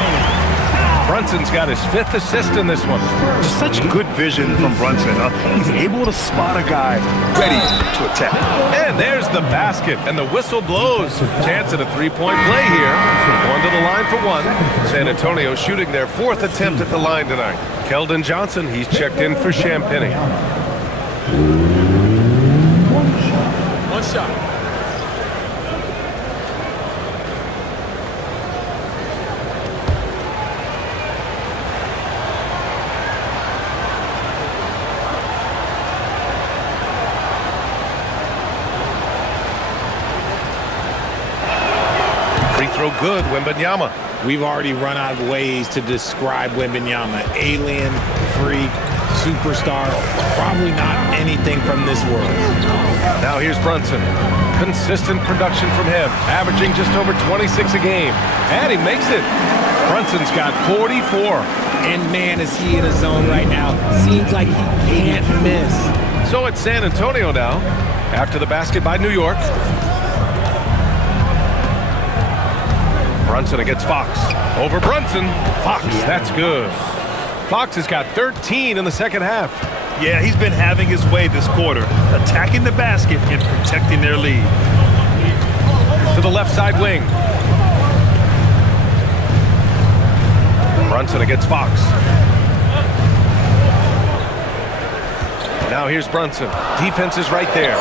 Brunson's got his 5th assist in this one. Such good vision from Brunson. He's able to spot a guy ready to attack. And there's the basket, and the whistle blows. Chance at a 3-point play here. Going to the line for 1. San Antonio shooting their 4th attempt at the line tonight. Keldon Johnson, he's checked in for Champagnie. One shot. Throw good, Wembanyama. We've already run out of ways to describe Wembanyama. Alien, freak, superstar, probably not anything from this world. Now here's Brunson. Consistent production from him, averaging just over 26 a game. And he makes it. Brunson's got 44. And man, is he in a zone right now. Seems like he can't miss. So it's San Antonio now, after the basket by New York. Brunson against Fox. Over Brunson. Fox, that's good. Fox has got 13 in the second half. Yeah, he's been having his way this quarter, attacking the basket and protecting their lead. To the left side wing. Brunson against Fox. Now here's Brunson. Defense is right there.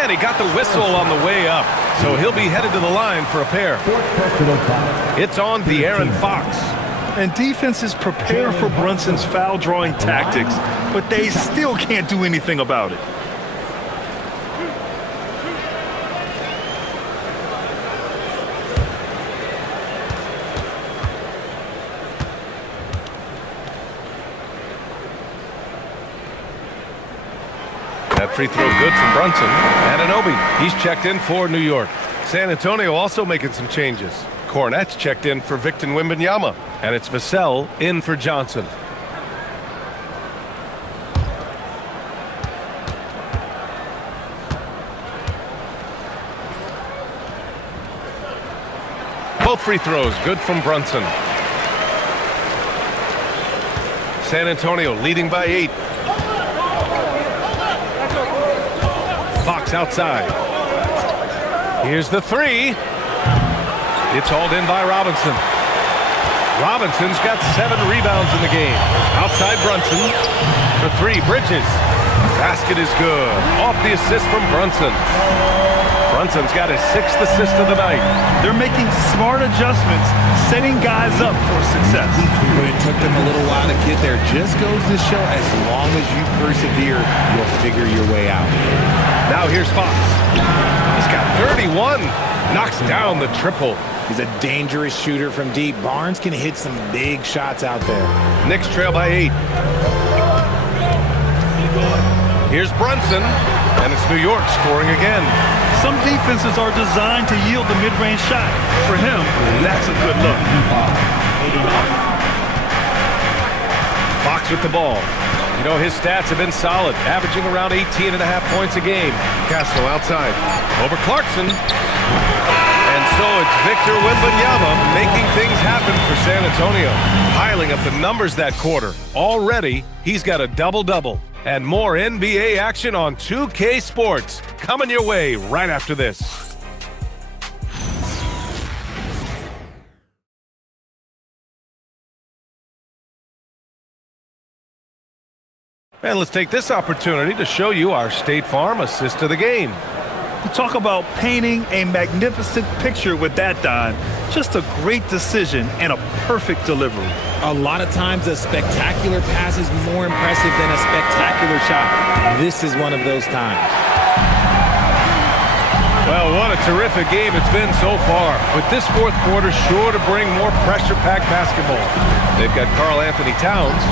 And he got the whistle on the way up. So he'll be headed to the line for a pair. It's on De'Aaron Fox. And defenses prepare for Brunson's foul drawing tactics, but they still can't do anything about it. That free throw good from Brunson. Anunoby, he's checked in for New York. San Antonio also making some changes. Cornette's checked in for Victor Wembanyama, and it's Vassell in for Johnson. Both free throws good from Brunson. San Antonio leading by 8. Fox outside. Here's the three. It's hauled in by Robinson. Robinson's got 7 rebounds in the game. Outside Brunson for 3. Bridges. Basket is good. Off the assist from Brunson. Brunson's got his 6th assist of the night. They're making smart adjustments, setting guys up for success. But it took them a little while to get there. Just goes to show as long as you persevere, you'll figure your way out. Now here's Fox. He's got 31. Knocks down the triple. He's a dangerous shooter from deep. Barnes can hit some big shots out there. Knicks trail by 8. Here's Brunson, and it's New York scoring again. Some defenses are designed to yield the mid-range shot. For him, that's a good look. Fox with the ball. You know, his stats have been solid, averaging around 18.5 points a game. Castro outside. Over Clarkson. And so it's Victor Wembanyama making things happen for San Antonio. Piling up the numbers that quarter. Already, he's got a double-double. And more NBA action on 2K Sports. Coming your way right after this. And let's take this opportunity to show you our State Farm assist of the game. Talk about painting a magnificent picture with that dime. Just a great decision and a perfect delivery. A lot of times a spectacular pass is more impressive than a spectacular shot. This is one of those times. Well, what a terrific game it's been so far. With this fourth quarter sure to bring more pressure-packed basketball. They've got Karl Anthony Towns.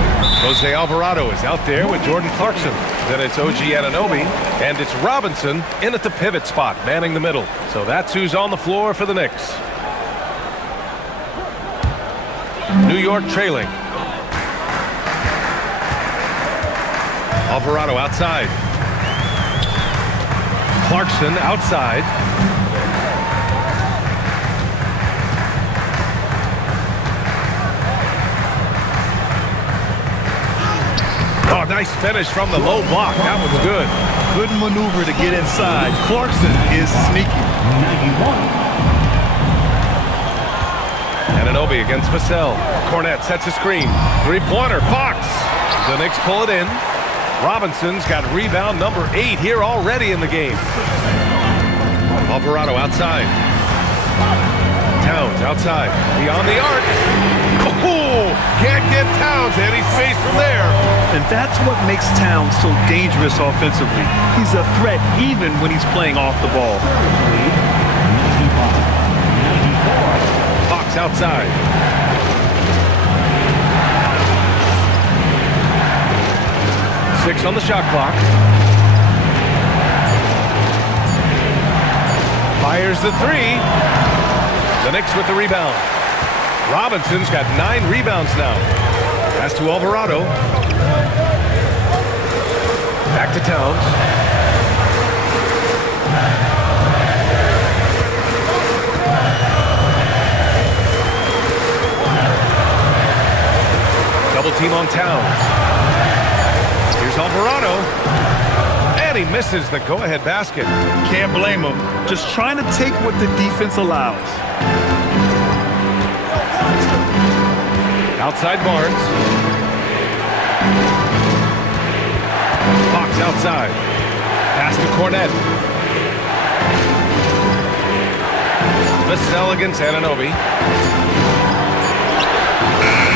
Jose Alvarado is out there with Jordan Clarkson. Then it's OG Anunoby, and it's Robinson in at the pivot spot, manning the middle. So that's who's on the floor for the Knicks. New York trailing. Alvarado outside. Clarkson outside. Oh, nice finish from the low block. That was good. Good maneuver to get inside. Clarkson is sneaky. Anunoby against Vassell. Cornette sets a screen. Three-pointer. Fox. The Knicks pull it in. Robinson's got rebound number 8 here already in the game. Alvarado outside. Towns outside. Beyond the arc. Oh, can't get Towns any space from there. And that's what makes Towns so dangerous offensively. He's a threat even when he's playing off the ball. Fox outside. Six on the shot clock. Fires the three. The Knicks with the rebound. Robinson's got 9 rebounds now. Pass to Alvarado. Back to Towns. Double team on Towns. And he misses the go-ahead basket. Can't blame him. Just trying to take what the defense allows. Outside Barnes. Fox outside. Pass to Cornette. Vassell against Anunoby.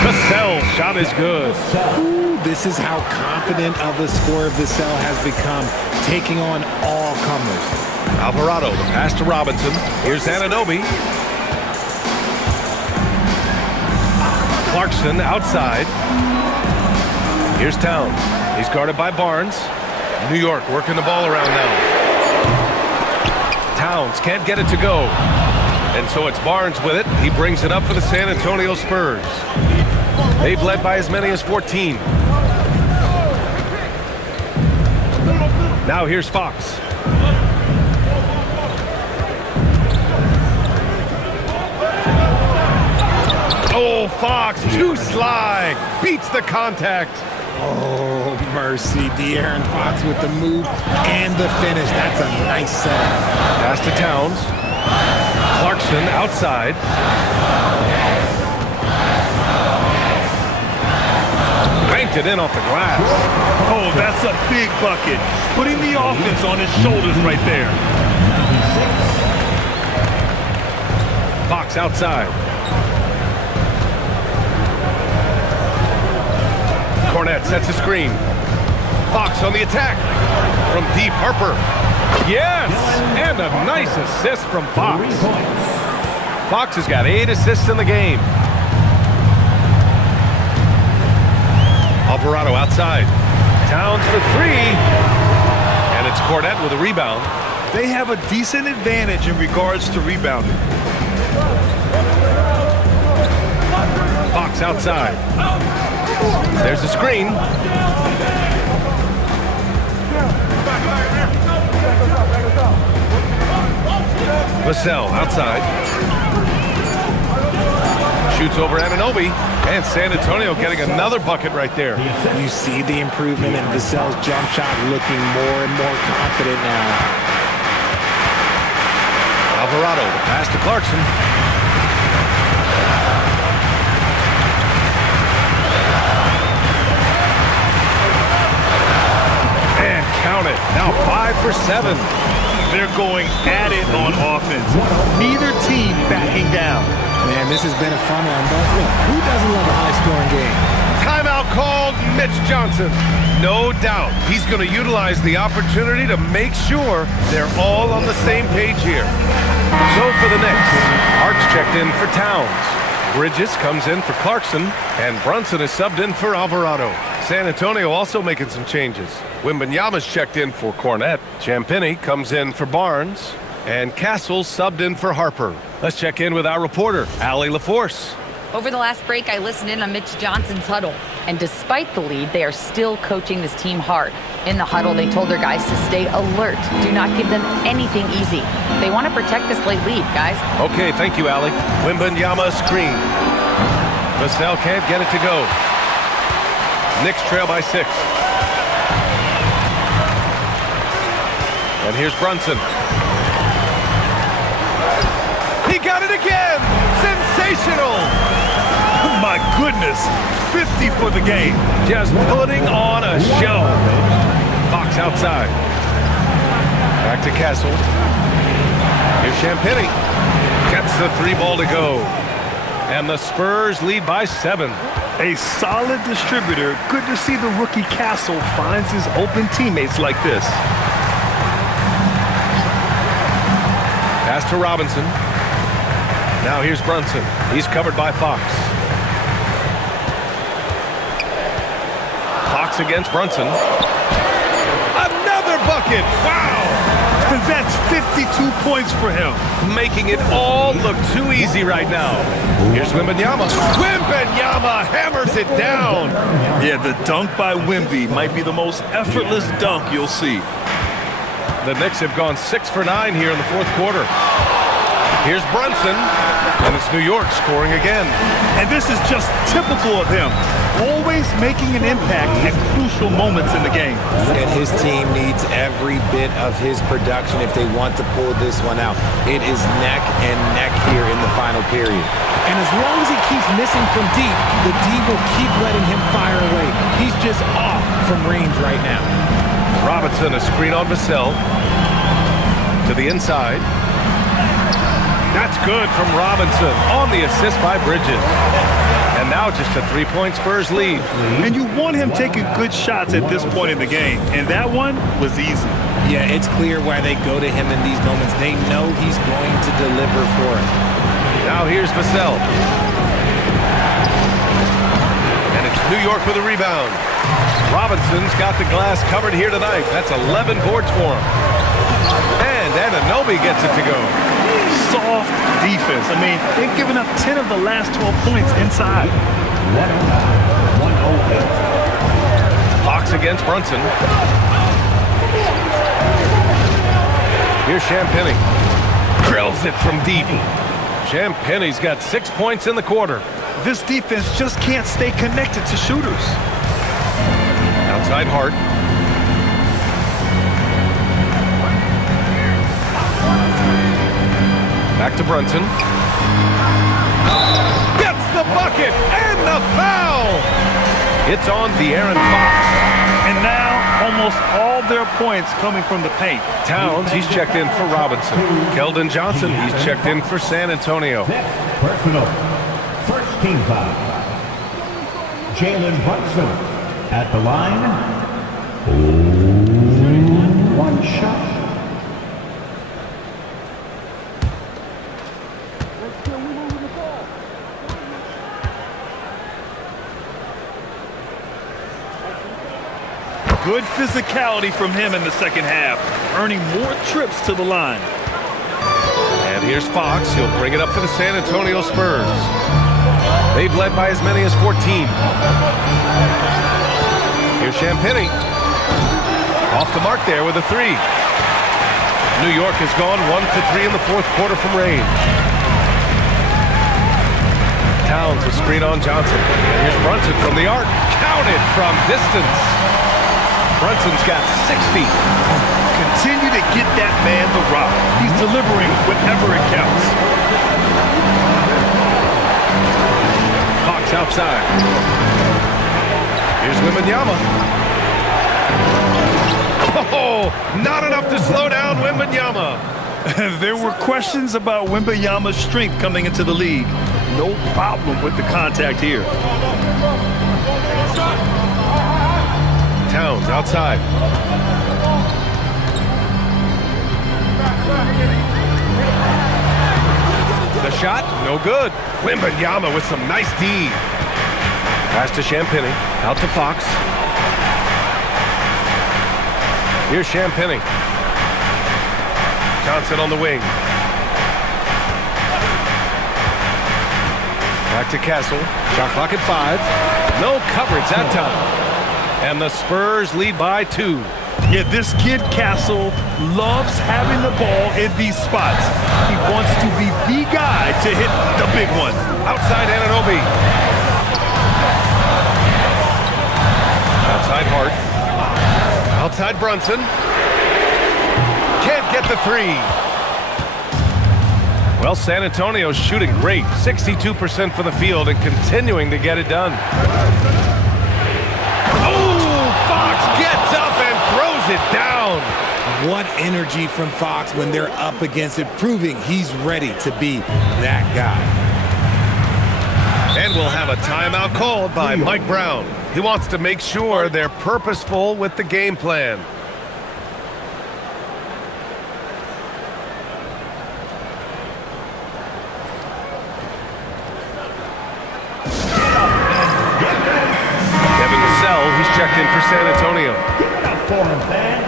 Vassell shot is good. Ooh, this is how confident of a scorer Vassell has become, taking on all comers. Alvarado, the pass to Robinson. Here's Anunoby. Clarkson outside. Here's Towns. He's guarded by Barnes. New York working the ball around now. Towns can't get it to go. And so it's Barnes with it. He brings it up for the San Antonio Spurs. They've led by as many as 14. Now here's Fox. Oh, Fox, too sly. Beats the contact. Oh, mercy. De'Aaron Fox with the move and the finish. That's a nice setup. Pass to Towns. Clarkson outside. Banked it in off the glass. Oh, that's a big bucket. Putting the offense on his shoulders right there. Fox outside. Cornette sets a screen. Fox on the attack. From deep, Harper. Yes! And a nice assist from Fox. Fox has got 8 assists in the game. Alvarado outside. Towns for 3. And it's Cornette with a rebound. They have a decent advantage in regards to rebounding. Fox outside. There's a screen. Vassell outside. Shoots over Anunoby. And San Antonio getting another bucket right there. You see the improvement in Vassell's jump shot, looking more and more confident now. Alvarado, the pass to Clarkson. And count it. Now 5 for 7. They're going at it on offense. Neither team backing down. Man, this has been a fun one, but look, who doesn't love a high-scoring game? Timeout called. Mitch Johnson. No doubt he's going to utilize the opportunity to make sure they're all on the same page here. So for the Knicks, Hart's checked in for Towns. Bridges comes in for Clarkson, and Brunson is subbed in for Alvarado. San Antonio also making some changes. Wembanyama's checked in for Cornette. Champagnie comes in for Barnes, and Castle subbed in for Harper. Let's check in with our reporter, Allie LaForce. Over the last break, I listened in on Mitch Johnson's huddle. And despite the lead, they are still coaching this team hard. In the huddle, they told their guys to stay alert. Do not give them anything easy. They want to protect this late lead, guys. Okay, thank you, Allie. Wembanyama screen. Vassell can't get it to go. Knicks trail by 6. And here's Brunson. He got it again! Sensational! Oh my goodness, 50 for the game. Just putting on a show. Fox outside. Back to Castle. Here's Champagnie. Gets the 3 ball to go. And the Spurs lead by 7. A solid distributor. Good to see the rookie Castle finds his open teammates like this. Pass to Robinson. Now here's Brunson. He's covered by Fox. Fox against Brunson. Another bucket! Wow! That's 52 points for him. Making it all look too easy right now. Here's Wembanyama. Wembanyama hammers it down. Yeah, the dunk by Wemby might be the most effortless dunk you'll see. The Knicks have gone 6 for 9 here in the 4th quarter. Here's Brunson, and it's New York scoring again. And this is just typical of him. always making an impact at crucial moments in the game. And his team needs every bit of his production if they want to pull this one out. It is neck and neck here in the final period. And as long as he keeps missing from deep, the D will keep letting him fire away. He's just off from range right now. Robinson, a screen on Vassell. To the inside. That's good from Robinson on the assist by Bridges. And now just a three-point Spurs lead. And you want him taking good shots at this point in the game. And that one was easy. Yeah, it's clear why they go to him in these moments. They know he's going to deliver for it. Now here's Vassell. And it's New York with a rebound. Robinson's got the glass covered here tonight. That's 11 boards for him. And Anunoby gets it to go. Soft defense. I mean, they've given up 10 of the last 12 points inside. 108. Fox against Brunson. Here's Champagnie. Drills it from deep. Champagnie's got 6 points in the quarter. This defense just can't stay connected to shooters. Outside Hart. Back to Brunson. Gets the bucket and the foul. It's on De'Aaron Fox. And now almost all their points coming from the paint. Towns, he's checked in for Robinson. Keldon Johnson, he's checked in for San Antonio. Personal. First team foul. Jalen Brunson at the line. One shot. Good physicality from him in the second half, earning more trips to the line. And here's Fox. He'll bring it up for the San Antonio Spurs. They've led by as many as 14. Here's Champagnie. Off the mark there with a three. New York has gone 1 for 3 in the fourth quarter from range. Towns a screen on Johnson. And here's Brunson from the arc. Counted from distance. Brunson's got 60. Continue to get that man the rock. He's delivering whenever it counts. Fox outside. Here's Wembanyama. Oh, not enough to slow down Wembanyama. There were questions about Wembanyama's strength coming into the league. No problem with the contact here. Towns outside. The shot, no good. Wembanyama with some nice D. Pass to Champagnie, out to Fox. Here's Champagnie. Johnson on the wing. Back to Castle. Shot clock at 5. No coverage that time. And the Spurs lead by 2. Yeah, this kid Castle loves having the ball in these spots. He wants to be the guy to hit the big one. Outside Anunoby. Outside Hart. Outside Brunson. Can't get the three. Well, San Antonio's shooting great. 62% for the field and continuing to get it done. Gets up and throws it down. What energy from Fox when they're up against it, proving he's ready to be that guy. And we'll have a timeout called by Mike Brown. He wants to make sure they're purposeful with the game plan. He's checked in for San Antonio. Give it up for him, fans.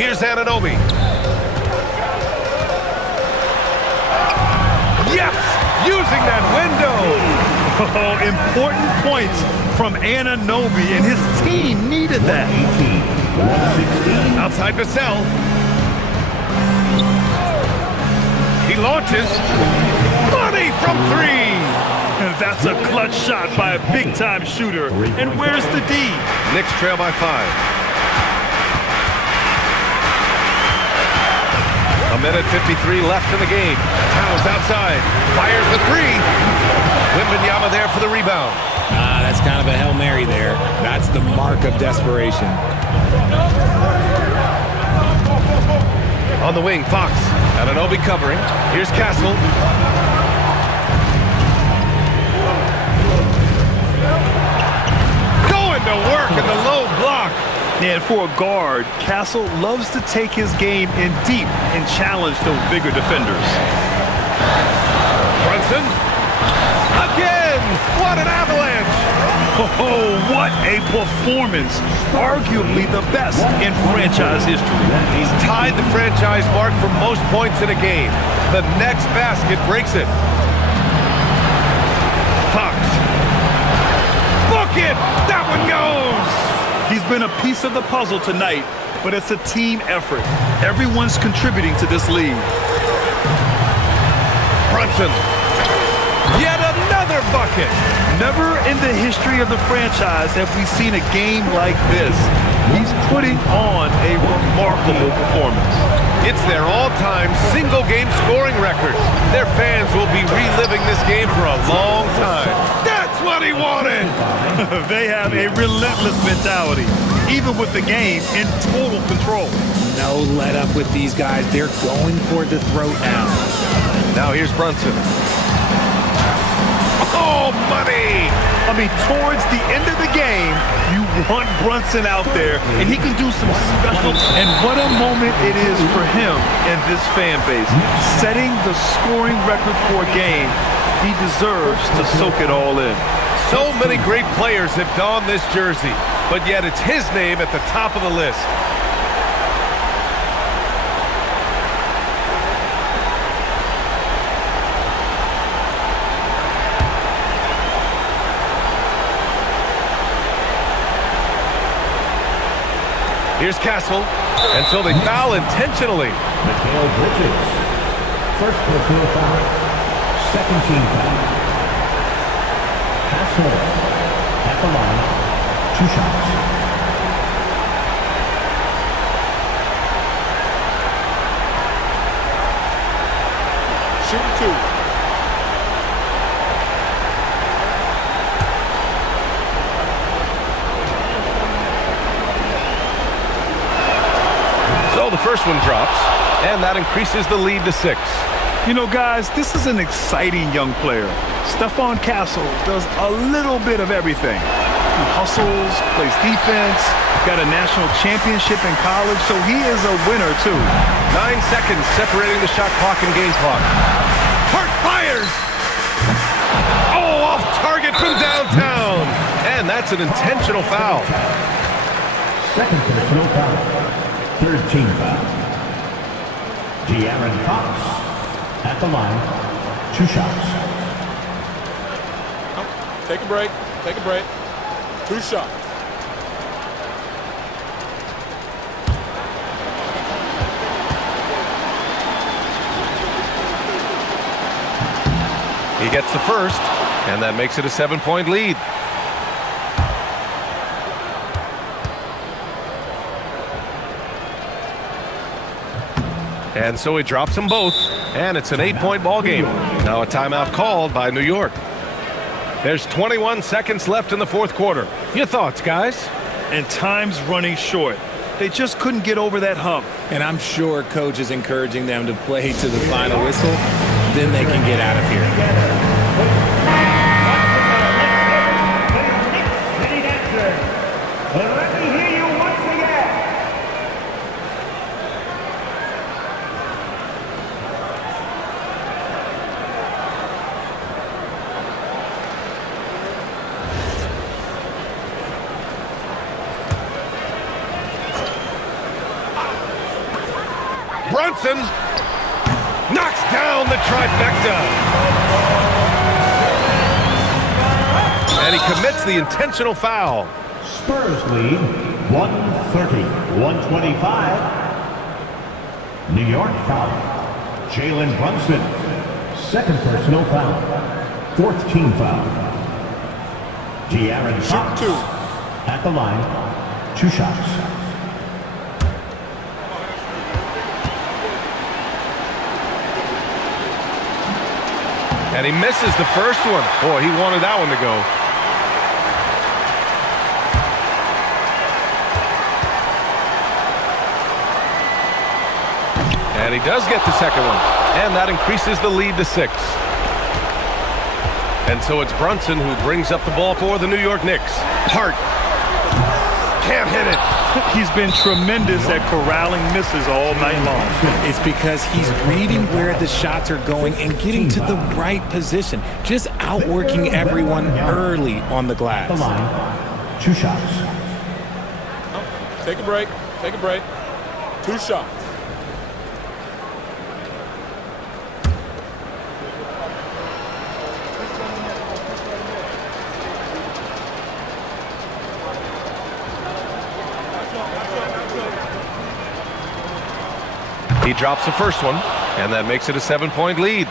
Here's Anunoby. Yes! Using that window! Oh, important points from Anunoby, and his team needed that. 116. Outside Vassell. He launches. Money from three! And that's a clutch shot by a big-time shooter. And where's the D? Knicks trail by 5. A minute 53 left in the game. Towns outside. Fires the three. Wembanyama there for the rebound. That's kind of a Hail Mary there. That's the mark of desperation. On the wing, Fox. Anunoby covering. Here's Castle. Going to work in the low block. And for a guard, Castle loves to take his game in deep and challenge those bigger defenders. Brunson. Again. What an avalanche. Oh, what a performance. Arguably the best in franchise history. He's tied the franchise mark for most points in a game. The next basket breaks it. Fox. Book it. That one goes. He's been a piece of the puzzle tonight, but it's a team effort. Everyone's contributing to this lead. Brunson. Yet another bucket. Never in the history of the franchise have we seen a game like this. He's putting on a remarkable performance. It's their all-time single-game scoring record. Their fans will be reliving this game for a long time. That's what he wanted! They have a relentless mentality, even with the game in total control. No let up with these guys. They're going for the throat now. Now here's Brunson. Oh, money! I mean, towards the end of the game, you want Brunson out there, and he can do some special. And what a moment it is for him and this fan base. Setting the scoring record for a game, he deserves to soak it all in. So many great players have donned this jersey, but yet it's his name at the top of the list. Here's Castle, and so they foul intentionally. Mikal Bridges. First personal foul. Second team foul. Castle at the line. 2 shots. Shooting 2. So the first one drops, and that increases the lead to 6. You know, guys, this is an exciting young player. Stephon Castle does a little bit of everything. He hustles, plays defense, got a national championship in college, so he is a winner, too. 9 seconds separating the shot clock and game clock. Hart fires! Oh, off target from downtown! And that's an intentional foul. Second personal foul. Third team foul. De'Aaron Fox at the line. 2 shots. Take a break. Take a break. 2 shots. He gets the first, and that makes it a 7-point lead. And so he drops them both, and it's an 8-point ball game. Now a timeout called by New York. There's 21 seconds left in the fourth quarter. Your thoughts, guys? And time's running short. They just couldn't get over that hump. And I'm sure coach is encouraging them to play to the final whistle. Then they can get out of here. Let me hear you once again. Brunson knocks down the trifecta. And he commits the intentional foul. Spurs lead 130-125. New York foul. Jalen Brunson. Second personal foul. Fourth team foul. De'Aaron Fox at the line. 2 shots. And he misses the first one. Boy, he wanted that one to go. And he does get the second one. And that increases the lead to 6. And so it's Brunson who brings up the ball for the New York Knicks. Hart can't hit it. He's been tremendous at corralling misses all night long. It's because he's reading where the shots are going and getting to the right position. Just outworking everyone early on the glass. The line. 2 shots. Take a break. Take a break. 2 shots. He drops the first one, and that makes it a 7-point lead.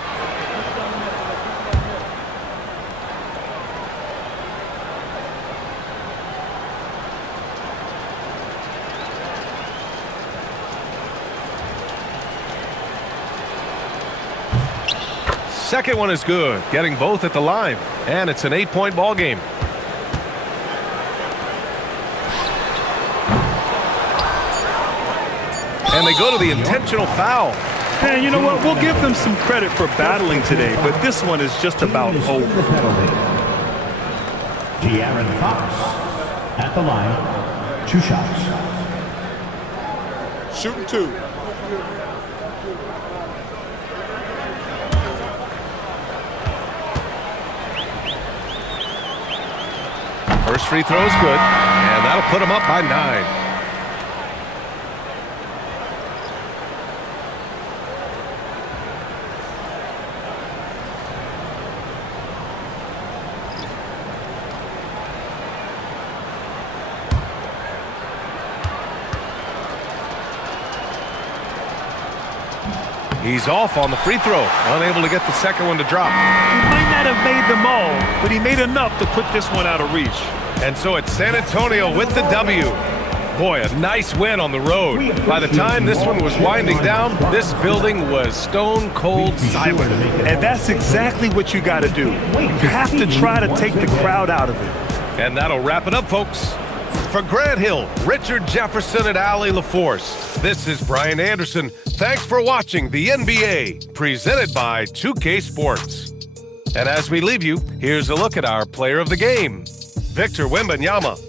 Second one is good, getting both at the line, and it's an 8-point ball game. And they go to the intentional foul. And you know what? We'll give them some credit for battling today, but this one is just about over. De'Aaron Fox at the line. 2 shots. Shooting 2. First free throw is good, and that'll put him up by 9. He's off on the free throw, unable to get the second one to drop. He might not have made them all, but he made enough to put this one out of reach. And so it's San Antonio with the W. Boy, a nice win on the road. By the time this one was winding down, this building was stone cold silent. And that's exactly what you got to do. You have to try to take the crowd out of it. And that'll wrap it up, folks. For Grant Hill, Richard Jefferson, and Allie LaForce, this is Brian Anderson. Thanks for watching the NBA, presented by 2K Sports. And as we leave you, here's a look at our player of the game, Victor Wembanyama.